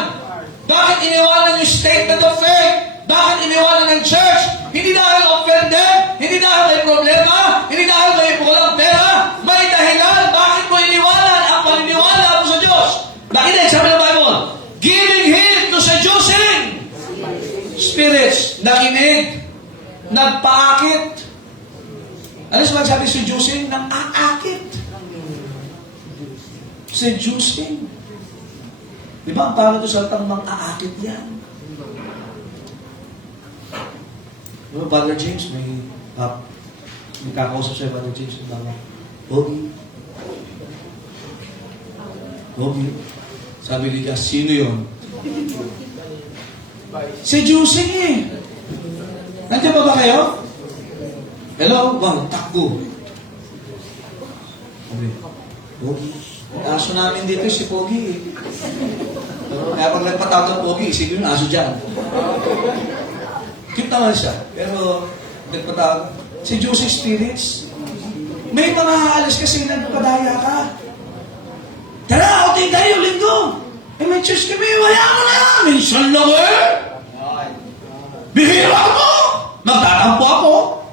Bakit iniwanan yung statement of faith? Bakit iniwanan ng church? Hindi dahil offended, hindi dahil may problema, hindi dahil may walang pera, may dahilan. Bakit mo iniwanan ang paniniwala mo sa Diyos? Bakit sabi ng Bible? Giving heed to seducing spirits. Nakinig, nagpaakit. Ano sa sabi seducing? Nang aakit. Seducing. Di ba ang tawag ito sa salitang mang-aakit yan? Diba, Brother James, may kakausap siya, Brother James, ng mga Pogi. Sabi ni Jazz, sino yun? Seducing eh. Nandiyan pa ba kayo? Hello? Bang, takbo. Pogi. Aso namin dito si Pogi eh. Kaya pag nagpatawag ng Pogi, isipin yung aso dyan. Cute naman siya. Pero, nagpatawag. Si Joseph Spirits, may mga aalis kasi nagpadaya ka. Tara, outing tayo, linggo. Eh, may church kami, wala mo na. Minsan lang eh. Bihira mo. Magtatampo ako.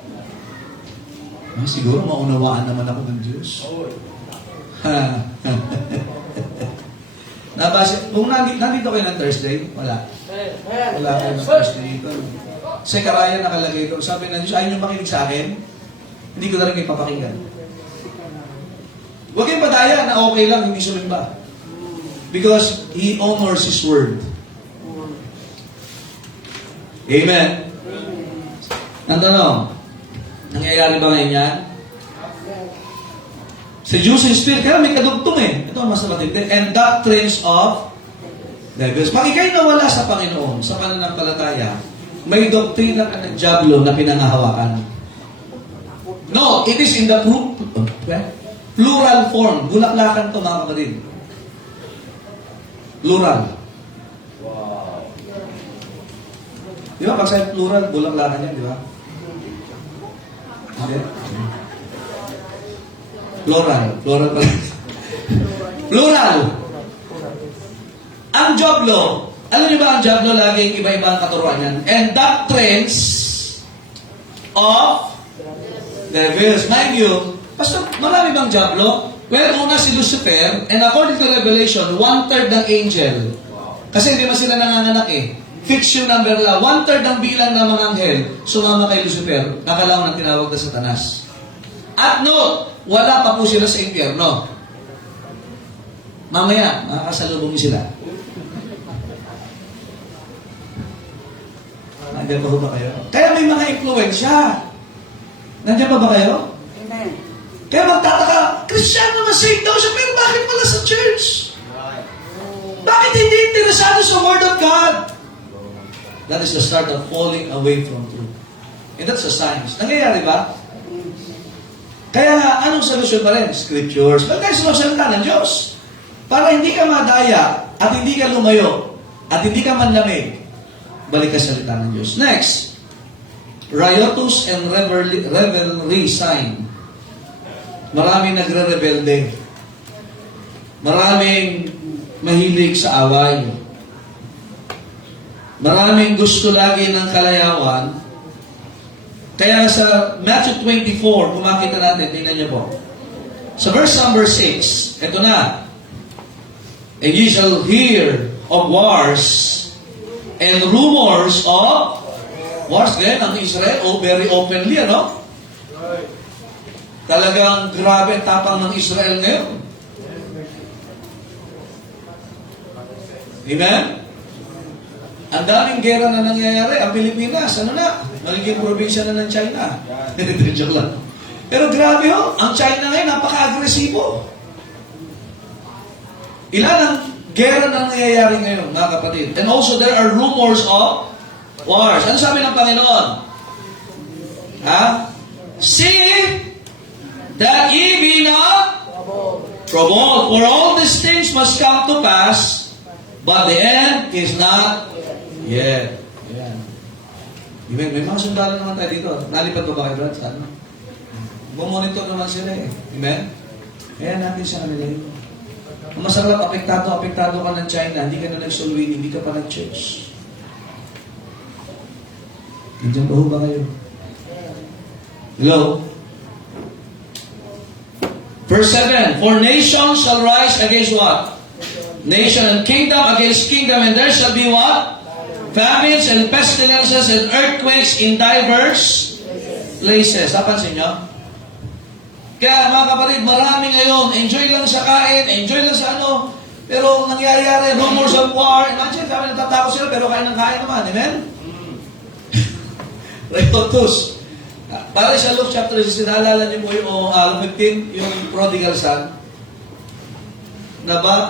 Siguro maunawaan naman ako ng Diyos. Nabasa, kung nandito kayo ng Thursday, wala. Wala kayo ng Thursday dito. Sa Karaya nakalagay ito. Sabi ng Diyos, ayaw nyo makinig sa akin, hindi ko na rin kayo papakinggan. Huwag kayong padaya na okay lang, hindi sumimba. Because He honors His word. Amen. Ang tanong, nangyayari ba ngayon yan? Seducing spirit, kaya may kadugtong eh. Ito ang mas matindi. And doctrines of devils. Pag ikaw'y nawala sa Panginoon, sa pananampalataya, may doktrina ka ng diablo na pinangahawakan. No, it is in the plural form. Bulaklakan to, mga kapatid. Plural. Di ba? Pag sa plural, bulaklakan yan, di ba? Okay. Plural. Plural pala. Plural. Ang diablo, alam niyo ba ang diablo laging iba-iba ang katuruan yan? And doctrines of devils. Mind you, basta marami bang diablo? Well, una si Lucifer, and according to Revelation, 1/3 ng angel. Kasi hindi man sila nanganganak eh. Fix yung number lang. 1/3 ng bilang ng mga anghel sumama kay Lucifer. Kakalaw ng tinawag na Satanas. At no, wala pa po sila sa impyerno. Mamaya, makakasalubong sila. Nandiyan ba ba kayo? Kaya may mga influensya. Nandiyan ba kayo? Amen. Kaya magtataka, Kristiyano na saved daw siya, pero bakit wala sa church? Bakit hindi interesado sa Word of God? That is the start of falling away from truth. And that's the signs. Nangyayari ba? Kaya nga, anong solusyon pa rin? Scriptures. Ba't tayo sinasalita ng Diyos? Para hindi ka madaya at hindi ka lumayo at hindi ka manlamig, balik ka sa salita ng Diyos. Next, riotous and revelry sign. Maraming nagre-rebelde. Maraming mahilig sa away. Maraming gusto lagi ng kalayawan. Kaya sa Matthew 24, kung makita natin, tingnan niyo po. Sa verse number 6, ito na. And ye shall hear of wars and rumors of wars. Ngayon, ang Israel, very openly, ano? Talagang grabe ang tapang ng Israel ngayon. Amen? Ang daming gera na nangyayari. Ang Pilipinas, ano na? Magiging probinsya na ng China. Joke lang. Pero grabe ho, ang China ngayon, napaka-agresibo. Ilan ang gera na nangyayari ngayon, mga kapatid? And also, there are rumors of wars. Ano sabi ng Panginoon? Ha? See that ye be not troubled, for all these things must come to pass, but the end is not yet. Ayan. May mga sundalo naman tayo dito. Nalipad ba kayo, Brad? Sa ano? Bumonitor naman sila eh. Amen? Kaya natin sa kanila yun. Ang masarap, apektado ka ng China, hindi ka na nagsulwin, hindi ka pa nag-church. Nandiyan ba ho ba kayo? Hello? Verse 7, for nation shall rise against what? Nation and kingdom against kingdom, and there shall be what? Famines and pestilences and earthquakes in diverse places. Napansin nyo? Kaya mga kapatid, marami ngayon, enjoy lang sa kain, enjoy lang sa ano, pero nangyayari, rumors of war. Imagine, kami natatakot sila, pero kain ng kain naman. Amen? Riotous. Para sa Luke chapter 16, naalala niyo mo yung 15, yung prodigal son,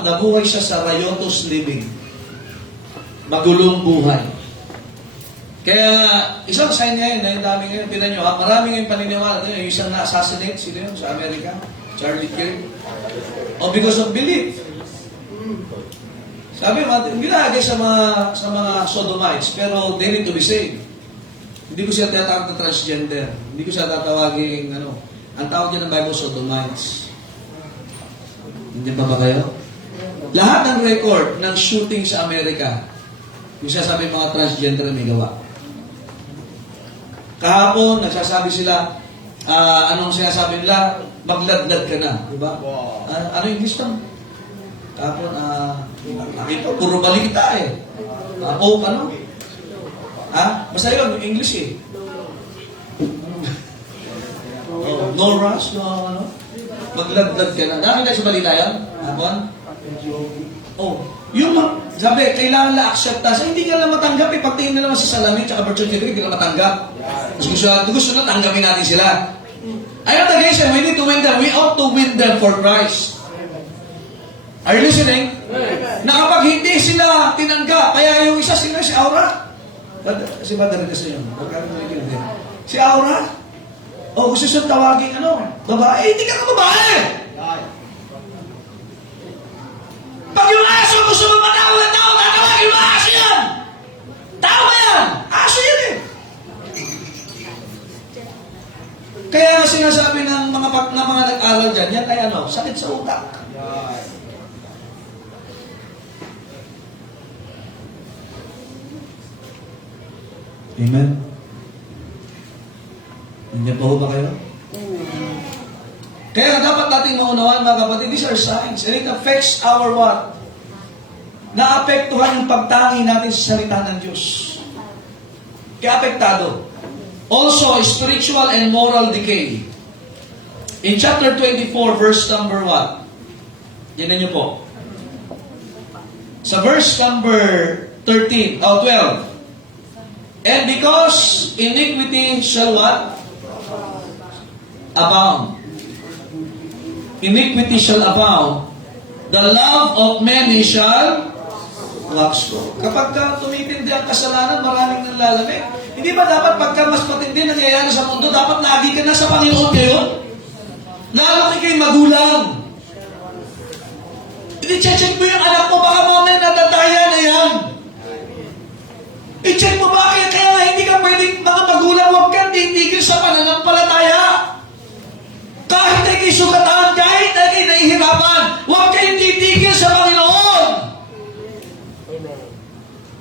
nabuhay siya sa riotous living. Magulong buhay. Kaya, isang sign ngayon, na yung dami ngayon, tinan nyo, marami ngayon paniniwala. Yung isang na-assassinate, sino yun sa Amerika? Charlie Kirk. O because of belief. Sabi, gilagay sa mga sodomites, pero they need to be saved. Hindi ko siya tinatawag na transgender. Hindi ko siya tatawagin, ang tawag niya ng Bible, sodomites. Hindi ba kayo? Lahat ng record ng shooting sa Amerika, yung sasabi mga transgender may gawa. Kahapon, nagsasabi sila, anong sinasabi nila? Magladlad ka na. Diba? Wow. Ano yung English tam? Kahapon, nakita, puro balita eh. Ano? Basta yun, yung English eh. No rush, no ano. Magladlad ka na. Nakita sa balita yan? Kahapon? Yung sabi, kailangan na acceptance. Hindi ka lang matanggap eh. Pagtingin na naman sa salamin tsaka birth certificate, hindi ka matanggap. Gusto na tanggapin natin sila. Ayun na guys, we need to win them. We ought to win them for Christ. Are you listening? Na kapag hindi sila tinanggap, kaya yung isa sila si Aura. Si Badar kasi yun. Si Aura? Gusto siya tawagin babae. Hindi ka babae! Pag yung aso gusto mo matawag ng tao, tatawagin mo aso yan! Tao ba yan? Aso yan eh! Kaya sinasabi ng mga nag-aral dyan, yan ay sakit sa utak. Amen? Nandiyan pa ho ba kayo? Kaya dapat natin maunawaan, mga kapatid, these are signs. And it affects our what? Naapektuhan yung pagtangi natin sa salita ng Diyos. Kaya apektado. Also, spiritual and moral decay. In chapter 24, verse number what? Tignan niyo po. Sa verse number 12. And because iniquity shall what? Abound. Iniquity shall abound. The love of many shall wax cold. Kapag tumitindi ang kasalanan, maraming nanlalamig. Hindi ba dapat pagka mas matindi nangyayari sa mundo, dapat lagi ka na sa Panginoon ngayon? Lalo kay magulang. Hindi check mo yung anak mo, baka mamaya natataya na yan. huwag kayong titigil sa Panginoon.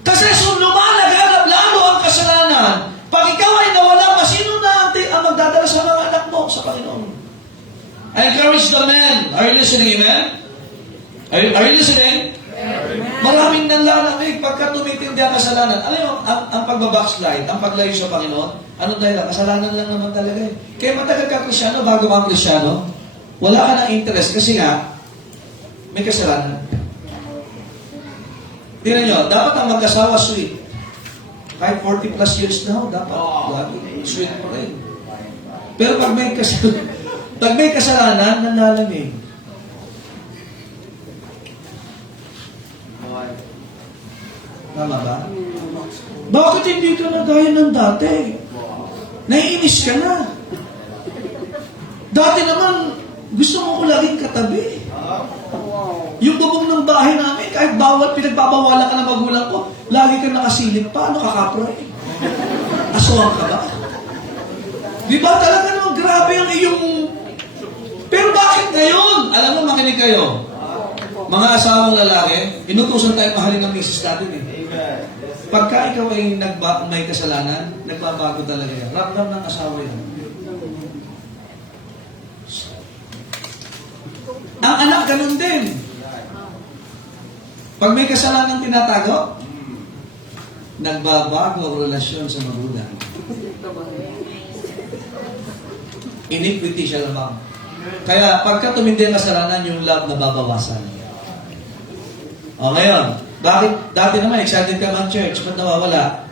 Kasi lumalaganap lalo ang kasalanan. Pag ikaw ay nawala pa, sino na ang magdadala sa mga anak mo sa Panginoon? I encourage the men. Are you listening, amen? Are you listening? Maraming nanlalamig pagka tumitindi ang kasalanan. Alam mo, ang pagbabackslide, ang paglayo sa Panginoon, ano dahil? Kasalanan lang naman talaga eh. Kaya matagal ka Kristyano, bago ka Kristyano, wala ka ng interest kasi nga, may kasalanan. Tingnan nyo, dapat ang mag-asawa sweet. Kahit 40 plus years na, dapat lagi sweet pa rin. Pero pag may kasalanan, nanlalamig. Tama ba? Bakit hindi ka na gaya ng dati? Naiinis ka na. Dati naman, gusto mo ko laging katabi. Yung bubong ng bahay namin, kahit pinagbabawalan ka ng magulang ko, lagi ka nakasilip pa. Ano ka kapro eh? Aswang ka ba? Di ba talaga naman grabe ang iyong... Pero bakit ngayon? Alam mo, makinig kayo. Mga asawang lalaki, inutusan tayo mahalin ng misis natin eh. Pagka ikaw ay may kasalanan, nagbabago talaga yan. Ramdam ng asawa yan. Ang anak, ganun din. Pag may kasalanan tinatago, nagbabago ang relasyon sa magulang. Iniquity siya lamang. Kaya pagka tumindi ang kasalanan, yung love nababawasan. O ngayon, bakit dati naman excited ka man church? Ba't nawawala?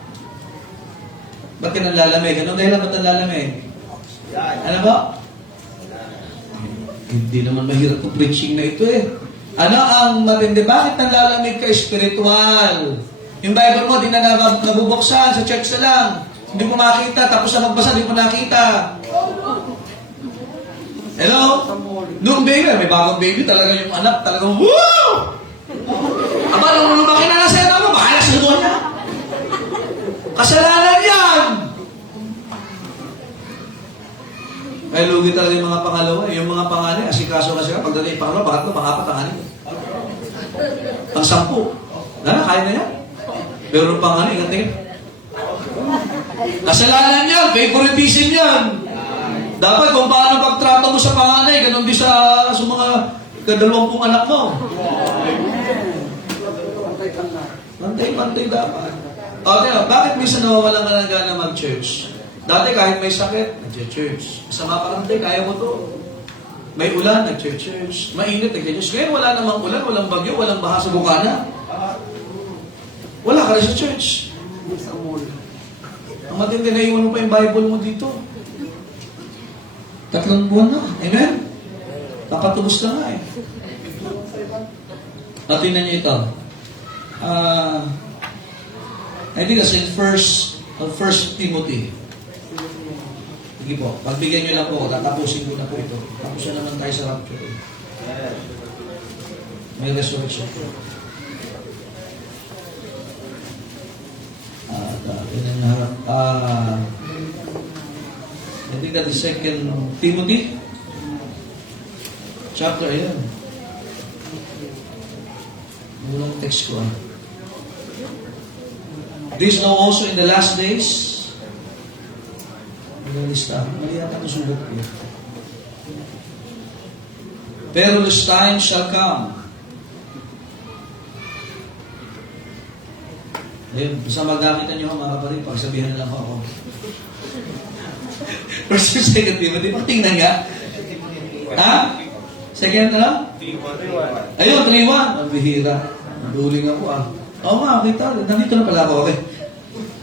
Ba't ka nanlalamig? Anong dahilan ba't nanlalamig? Ano ba? Hindi naman mahirap po preaching na ito eh. Ano ang matindi? Bakit nanlalamig ka spiritual? Yung Bible mo, di na nabubuksan, sa church na lang. Hindi mo makita, tapos na magbasa, hindi mo nakita. Hello? Nung baby, may bagong baby, talaga yung anak, talagang woo! Aba, nung lumaki na nasa mo, baka nasa doon na. Kasalanan yan! Ay, lugi talaga yung mga pangalawa. Yung mga panganay, asikaso kasi ka, pagdating yung pangalawa, pangatlo, pangapat, panganay. Pang-10. Kaya na yan. Pero yung panganay, ganting. Kasalanan yan, favoritism yan. Dapat kung paano pagtrato mo sa panganay, ganun din sa mga kadalawampung anak mo. Pantay-pantay dapat. Okay, bakit minsan nawawalan ka ng gana mag-church? Dati kahit may sakit, nag-church. Sa mga karantay, kaya mo to. May ulan, nag-church. Mainit, nag-church. Ngayon wala namang ulan, walang bagyo, walang baha sa bukana. Wala ka rin sa church. Ang matindi na iwan mo pa yung Bible mo dito. 3 buwan na. Amen? Kapatubos na nga eh. At tingnan niyo ito. I think that's in First Timothy. Sige po, pagbigyan niyo lang po, tatapusin ko na po ito. Tapos na naman tayo sa rapture. May resurrection. I think that is 2 Timothy. Chapter, ayan. Walang text ko. This now also in the last days. Mali yata ito sulat ko. Perilous times shall come. Ayun, basta magdakita niyo mga kapatid, pagsabihan na lang ako. First and 2 Timothy, tingnan nga. Ha? Second na lang? 3:1. Ayun, 3:1. Ang bihira. Naduling ako Oo nga, kita. Nandito na pala ako. Okay.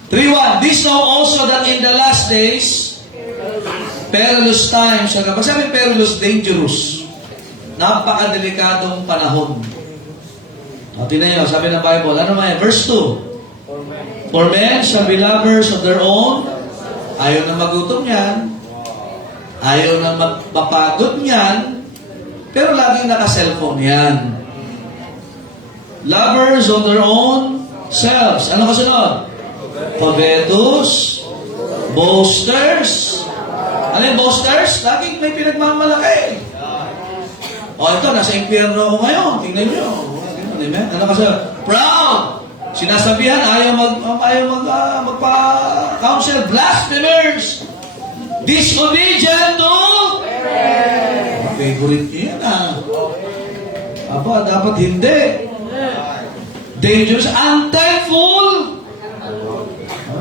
3:1. This know also that in the last days, perilous times. Pag sabi perilous, dangerous. Napakadelikadong panahon. Tingnan nyo, sabi ng Bible. Ano man yan? Verse 2. For men shall be lovers of their own. Ayaw na magutom yan. Ayaw na mapagod yan. Pero laging naka-cellphone yan. Lovers of their own selves. Ano kasunod? Covetous. Boasters. Ano yung boasters? Laging may pinagmamalaki. O ito, nasa impyerno ako ngayon. Tingnan nyo. Amen? Ano kasi? Proud! Sinasabihan, ayaw magpa-counsel. Blasphemers! Disobedient to? Favorite niya yan, Aba, dapat hindi. Dangerous, unthankful.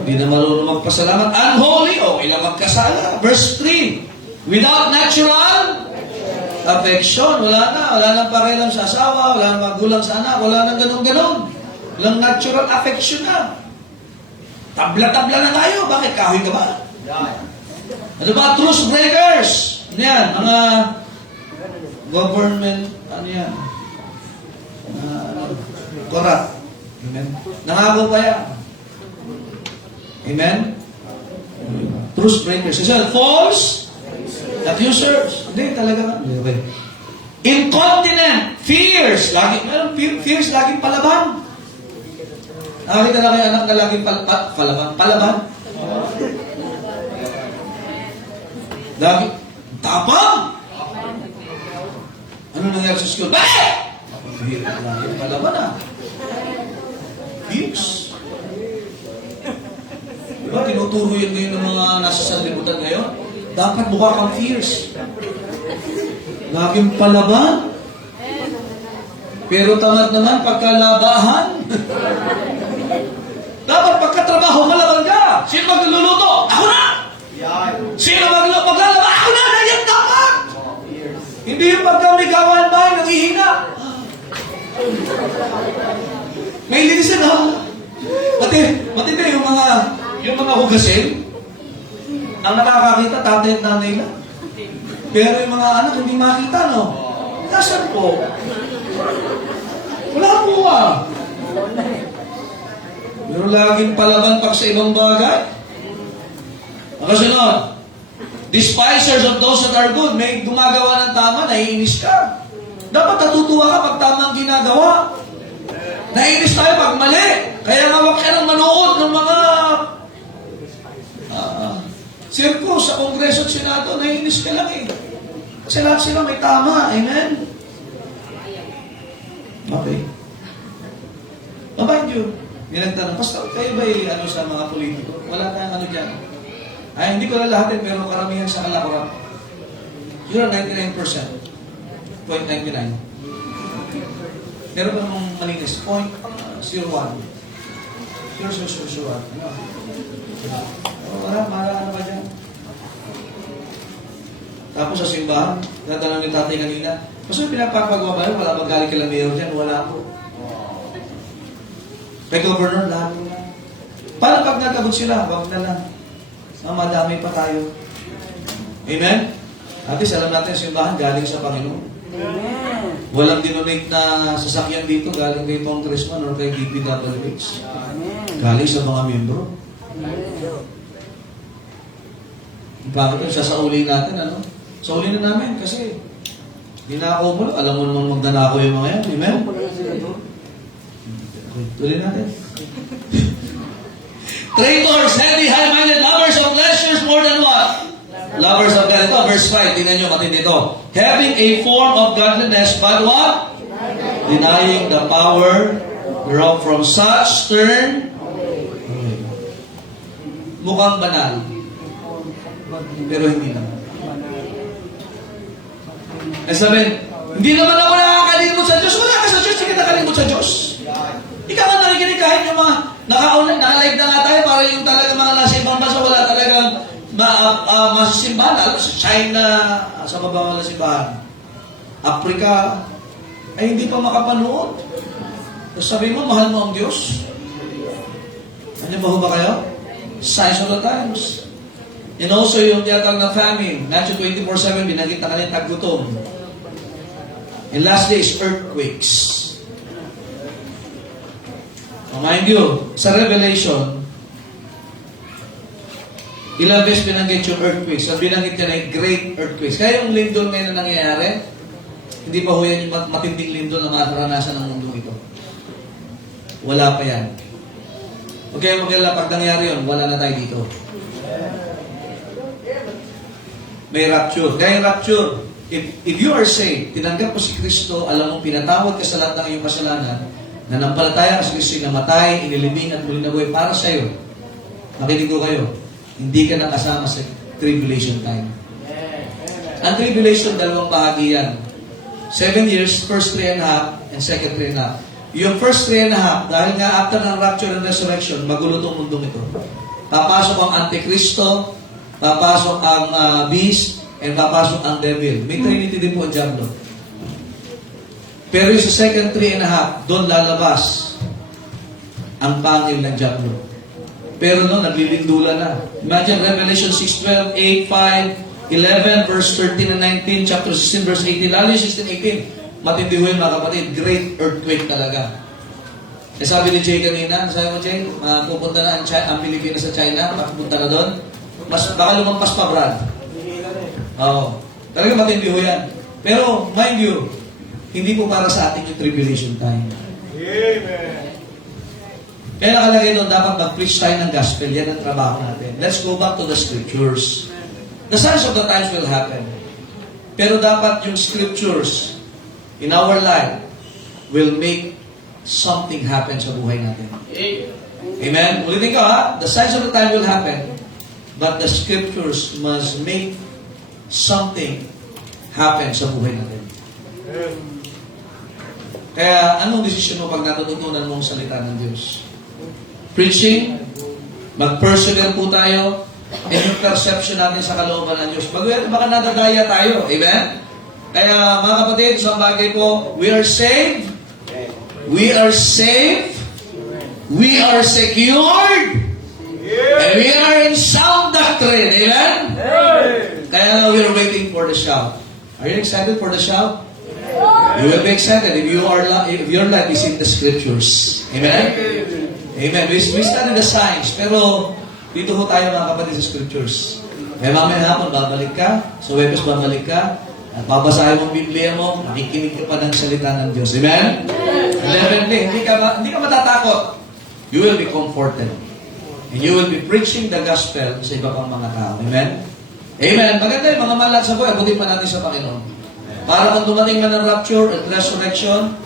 Hindi na marunong magpasalamat. Unholy, okay lang magkasala. Verse 3, without natural affection, wala nang pakialam sa asawa, wala nang magulang sa anak, wala nang ganun-ganun. Walang natural affection na. Tabla-tabla na tayo. Bakit? Kahoy ka ba? Ano ba? Truce breakers. Ano yan? Mga government, ano yan? Corrupt. Amen? Nangako pa yan. Amen? Truce breakers. Kasi false accusers. Hindi, talaga. Incontinent. Fierce. Fierce, laging palaban. Nakakita na kayo anak na laging palaban? Palaban? Laging tapang. Ano nangyari sa school? Bakit? Laging palaban Fierce. Diba, tinuturo yun ngayon ng mga nasa sanlibutan ngayon? Dapat mukha kang fierce. Laging palaban. Pero tamad naman pagkalabahan. Dapat pagkatrabaho, malaban ka. Sino magluluto? Ako na! Sino maglalaba? Ako na! Nandiyan dapat! Hindi yung pagka may gawain bahay, nangihina. May linisin, Matindi yung mga hugasin, ang nakakakita, tatay at nanay na. Pero yung mga anak, hindi makita, no? Nasaan po? Wala po, Pero laging palaban pag sa ibang bagay. Ang kasunod, despisers of those that are good. May gumagawa ng tama, naiinis ka. Dapat natutuwa ka pag tamang ginagawa. Naiinis tayo pag mali. Kaya nga huwag ka nang manood ng mga sirko sa Kongreso at Senado, naiinis ka lang Kasi lahat sila may tama. Amen? Okay. Mind you, may nagtanong, Pastor, kayo ba sa mga politiko? Wala tayong ano dyan. Ay, hindi ko na lahat pero karamihan sa alakurap. You're 99%. 0.99. Meron ba mong malinis? 0.01. Sure. Wala ano ba dyan? Tapos sa simbahan, natanong ni tatay kanina, Pastor, pinapapagawa ba yun? Wala magaling ka lang mayor dyan? Wala po. Kay Governor, lahat na. Paano pag nagabot sila? Wag na lang. Madami pa tayo. Amen? At least alam natin simbahan galing sa Panginoon. Amen. Walang dinonate na sasakyan dito galing kay Congressman or kay DPWH. Galing sa mga miyembro. Bakit yun? Sasauli natin, Sauli na namin kasi dinako mo. Alam mo naman magdanako yung mga yan. Amen? Tuloy natin. Traitors, heavy, high-minded, lovers of pleasures more than what? Lovers of God. Ito, verse 5. Tingnan nyo matindi ito. Having a form of godliness, but what? Denying the power thereof. From such turn. Mukhang banal. Pero hindi naman. Sabihin, hindi naman ako nakakalimot sa Diyos. Wala ka sa Diyos, hindi ka nakalimot sa Diyos. Ikaw nga nakikinig kahit yung mga naka-live na nga tayo para yung talaga mga nasa ibang bansa wala talagang masisimbahan. Alam sa China, sa mababa na simbahan. Africa, ay hindi pa makapanood. Tapos sabi mo, mahal mo ang Diyos. Ano ba kayo? Signs of the times. And also yung tiyatag na famine. Matthew 24:7, binagit na kanil taggutom. And last days, earthquakes. Mind you, sa Revelation, ilang beses binanggit yung earthquakes. So binanggit yan ay great earthquakes. Kaya yung lindol ngayon na nangyayari, hindi pa ho yan yung matinding lindol na mataranasan ng mundo ito. Wala pa yan. Okay, magkala pag nangyari yun, wala na tayo dito. May rapture. Kaya yung rapture, If you are saved, tinanggap mo si Kristo, alam mo, pinatawad ka sa lahat ng iyong kasalanan, nanampalataya ka sa Kristo, namatay, inilibing at muli nabuhay para sa iyo. Makinig ko kayo, hindi ka nakasama sa tribulation time. Ang tribulation, dalawang bahagi yan. 7 years, first 3.5, and second 3.5. Yung first 3.5, dahil nga after ng rapture and resurrection, magulo itong mundong ito. Papasok ang Antikristo, papasok ang beast, and papasok ang devil. May trinity din po ang Diablo. Pero yung sa second 3.5, doon lalabas ang pangil ng Diablo. Pero doon, naglilindula na. Imagine Revelation 6:12, 8:5, 11, verse 13 and 19, chapter 16, verse 18, lalo yung 16, 18. Matindi ho yun, mga kapatid. Great earthquake talaga. Eh sabi ni Jay kanina, sabi mo Jay, pupunta na ang Pilipinas sa China, makapunta na doon. Baka lumampas pa, Brad. Oo. Talaga matindi ho yan. Pero, mind you, hindi po para sa atin yung tribulation time. Amen. Kaya nakalagay doon, dapat mag-preach tayo ng gospel. Yan ang trabaho natin. Let's go back to the scriptures. The signs of the times will happen. Pero dapat yung scriptures in our life will make something happen sa buhay natin. Amen? Ulitin ko ha, the signs of the time will happen, but the scriptures must make something happen sa buhay natin. Kaya, anong desisyon mo pag natututunan mo ang salita ng Diyos? Preaching, mag-persevere po tayo, and yung perception natin sa kalooban ng Diyos. Baka nadadaya tayo. Amen? Kaya, mga kapatid, isang bagay po, we are saved, we are safe, we are secured, and we are in sound doctrine. Amen? Kaya we are waiting for the shout. Are you excited for the shout? You will be excited if your life is in the scriptures. Amen? Amen. We study the science, pero dito ho tayo mga kapatid sa scriptures. Kaya mamaya hapon, babalik ka, sa Webes babalik ka, at babasahin mo ang Biblia mo, makikinig ka pa ng salita ng Diyos. Amen? And definitely, hindi ka matatakot. You will be comforted. And you will be preaching the gospel sa iba pang mga tao. Amen? Amen. Maganda yung mga malat sa buhay, abutin pa natin sa Panginoon. Para kung dumating man ang rapture at resurrection,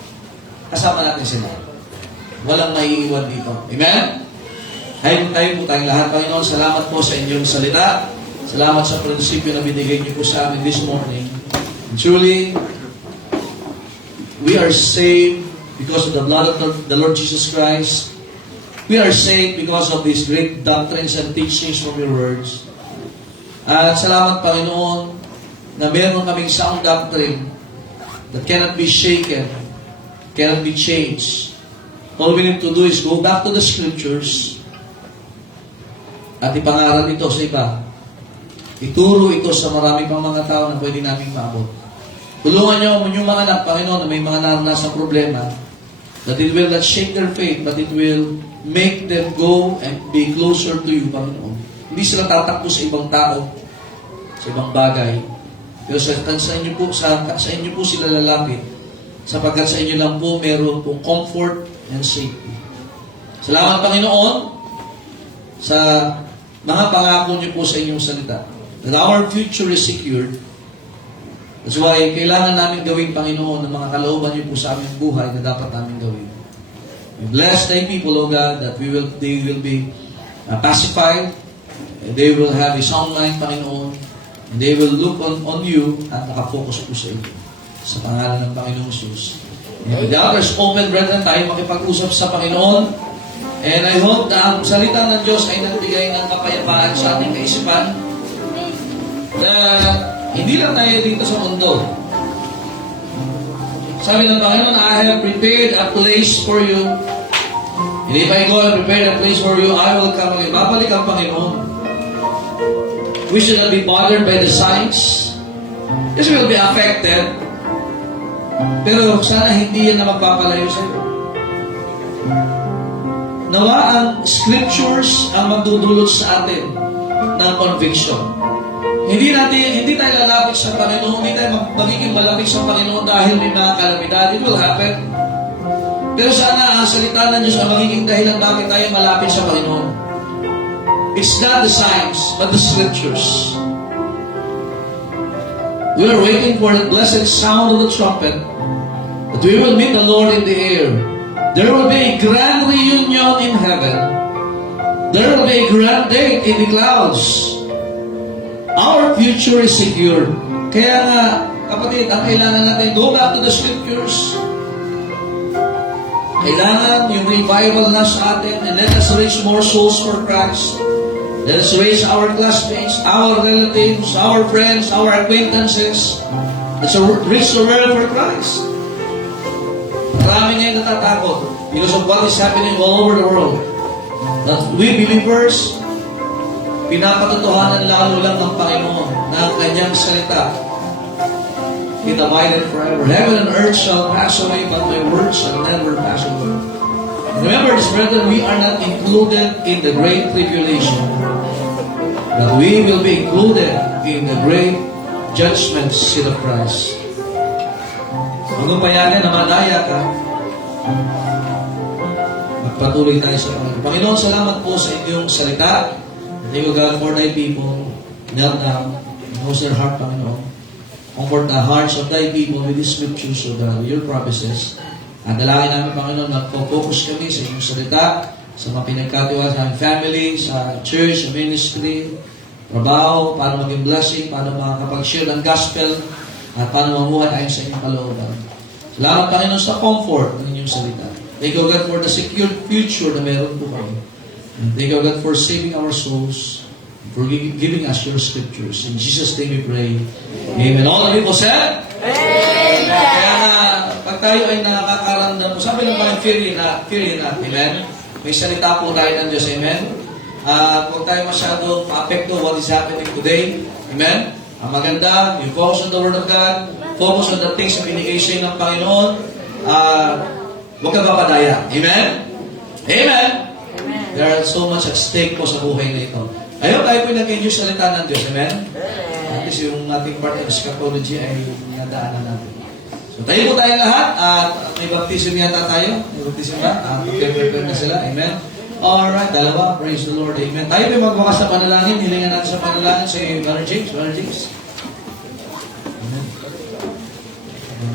kasama natin sila. Walang maiiwan dito. Amen? Tayo po tayong lahat. Panginoon, salamat po sa inyong salita. Salamat sa prinsipyo na binigay niyo po sa amin this morning. And truly, we are saved because of the blood of the Lord Jesus Christ. We are saved because of these great doctrines and teachings from your words. At salamat, Panginoon, na meron kaming sound doctrine that cannot be shaken, cannot be changed. All we need to do is go back to the scriptures at ipangaral ito sa iba. Ituro ito sa marami pang mga tao na pwede namin maabot. Tulungan niyo ang inyong mga anak, Panginoon, na may mga naranasan problema, that it will not shake their faith, but it will make them go and be closer to you, Panginoon. Hindi sila tatakbo sa ibang tao, sa ibang bagay. Pero sa inyo po sila lalapit, sapagkat sa inyo lang po meron pong comfort and safety. Salamat, Panginoon, sa mga pangako niyo po sa inyong salita. That our future is secured. That's why kailangan namin gawin, Panginoon, ang mga kalooban niyo po sa aming buhay na dapat namin gawin. We bless thy people, O God, that they will be pacified, they will have a sound mind, Panginoon, and they will look on you at nakafocus po sa iyo. Sa pangalan ng Panginoong Jesus. And with the others open, brethren, tayo makipag-usap sa Panginoon. And I hope na ang salita ng Diyos ay nagbigay ng kapayapaan sa ating kaisipan. Na hindi lang tayo dito sa mundo. Sabi ng Panginoon, I have prepared a place for you. And if I go and prepare a place for you, I will come again. Babalik ang Panginoon. We should not be bothered by the signs. Yes, we will be affected. Pero sana hindi yan na magpapalayo sa iyo. Nawa ang scriptures ang magdudulot sa atin ng conviction. Hindi tayo lalapit sa Panginoon, hindi tayo magiging malapit sa Panginoon dahil may mga kalamidad. It will happen. Pero sana ang salita ng Diyos ang magiging dahilan bakit tayo malapit sa Panginoon. It's not the signs, but the scriptures. We are waiting for the blessed sound of the trumpet, that we will meet the Lord in the air. There will be a grand reunion in heaven. There will be a grand date in the clouds. Our future is secure. Kaya nga, kapatid, ang kailangan natin, go back to the scriptures. Kailangan yung revival na sa atin, and let us reach more souls for Christ. Let us reach our classmates, our relatives, our friends, our acquaintances. Let's reach the world for Christ. Marami ngayon natatakot because of what is happening all over the world. That we believers, pinapatotohanan lalo lang ng Panginoon na ang kanyang salita. It abideth forever. Heaven and earth shall pass away, but my words shall never pass away. Remember this, brethren, we are not included in the great tribulation, but we will be included in the great judgment seat of Christ. Kung payagan na madaya ka, magpatuloy tayo sa Panginoon. Panginoon, salamat po sa inyong salita. Thank you, God, for thy people. Knelt down, knows their heart, Panginoon. Comfort the hearts of thy people with these scriptures, O God, with your promises. At dalangin namin, Panginoon, magpo-focus kami sa inyong salita, sa mga pinagkatiwala sa aming family, sa church, sa ministry, trabaho, para maging blessing, para makakapag-share ng gospel, at paano mamuhay ayon sa inyong kalooban. Salamat, Panginoon, sa comfort ng inyong salita. Thank you, God, for the secure future na meron po kami. And thank you, God, for saving our souls, for giving us your scriptures. In Jesus' name we pray. Amen. All the people said? Amen. Kaya nga, pag tayo ay nakakaramdam, sabi ng mga fear not. Amen? May salita po tayo ng Diyos. Amen? Huwag tayo masyado ma-apekto what is happening today. Amen? Ang maganda, you focus on the Word of God, focus on the things na binigay sa'yo ng Panginoon, huwag ka papadaya. Amen? Amen? There are so much at stake po sa buhay na ito. Ayaw tayo po nag-enjoy sa salita ng Diyos. Amen? At least yung ating part of eschatology ay nadaanan natin. So tayo po tayo lahat at may baptism yata tayo. May baptism ba? Prepare na sila. Amen? Alright, dalawa. Praise the Lord. Amen. Tayo po magwakas na panalangin. Hilingan natin sa panalangin si Brother James. Brother James. Amen.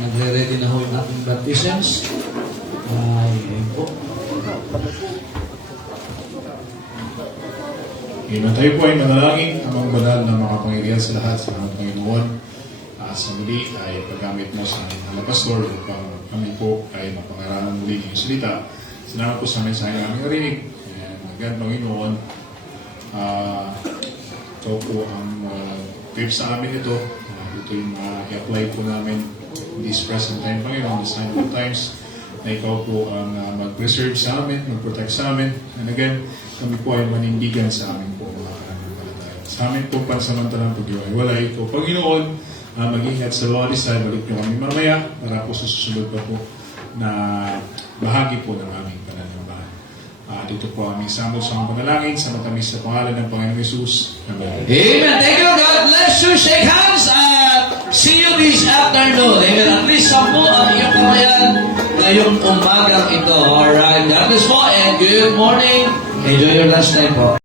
Nagre-ready na ho yung ating baptisms. Amen po. Amen. Tayo po ay manalangin amang banal na makapangyarihan sa lahat sa mga Panginoon. Sa muli ay paggamit mo sa aming mga pastor upang kami po ay mapangaralan muli yung salita. Salamat po sa mensahe na aming narinig. And agad, Panginoon, ito po ang trip sa amin ito. Ito yung i-apply po namin in this present time, Panginoon, this time of times, na ikaw po ang mag-preserve sa amin, mag-protect sa amin. And again, kami po ay manindigan sa amin po mga kananampalataya. Sa amin po pansamantalang pag-iwalay ko. Panginoon, mag-ingat sa bawat isa, balik niyo kami mamaya para po sa susunod pa po na bahagi po ng aming pananampalataya. Dito po aming samot sa mga panalangin sa matamis sa pangalan ng Panginoong Yesus. Amen. Amen. Thank you, God bless you. Shake hands and see you this afternoon. Amen. At least sampu ang iyong kamayan ngayong umagang ito. Alright. God bless po and good morning. Enjoy your lunch time po.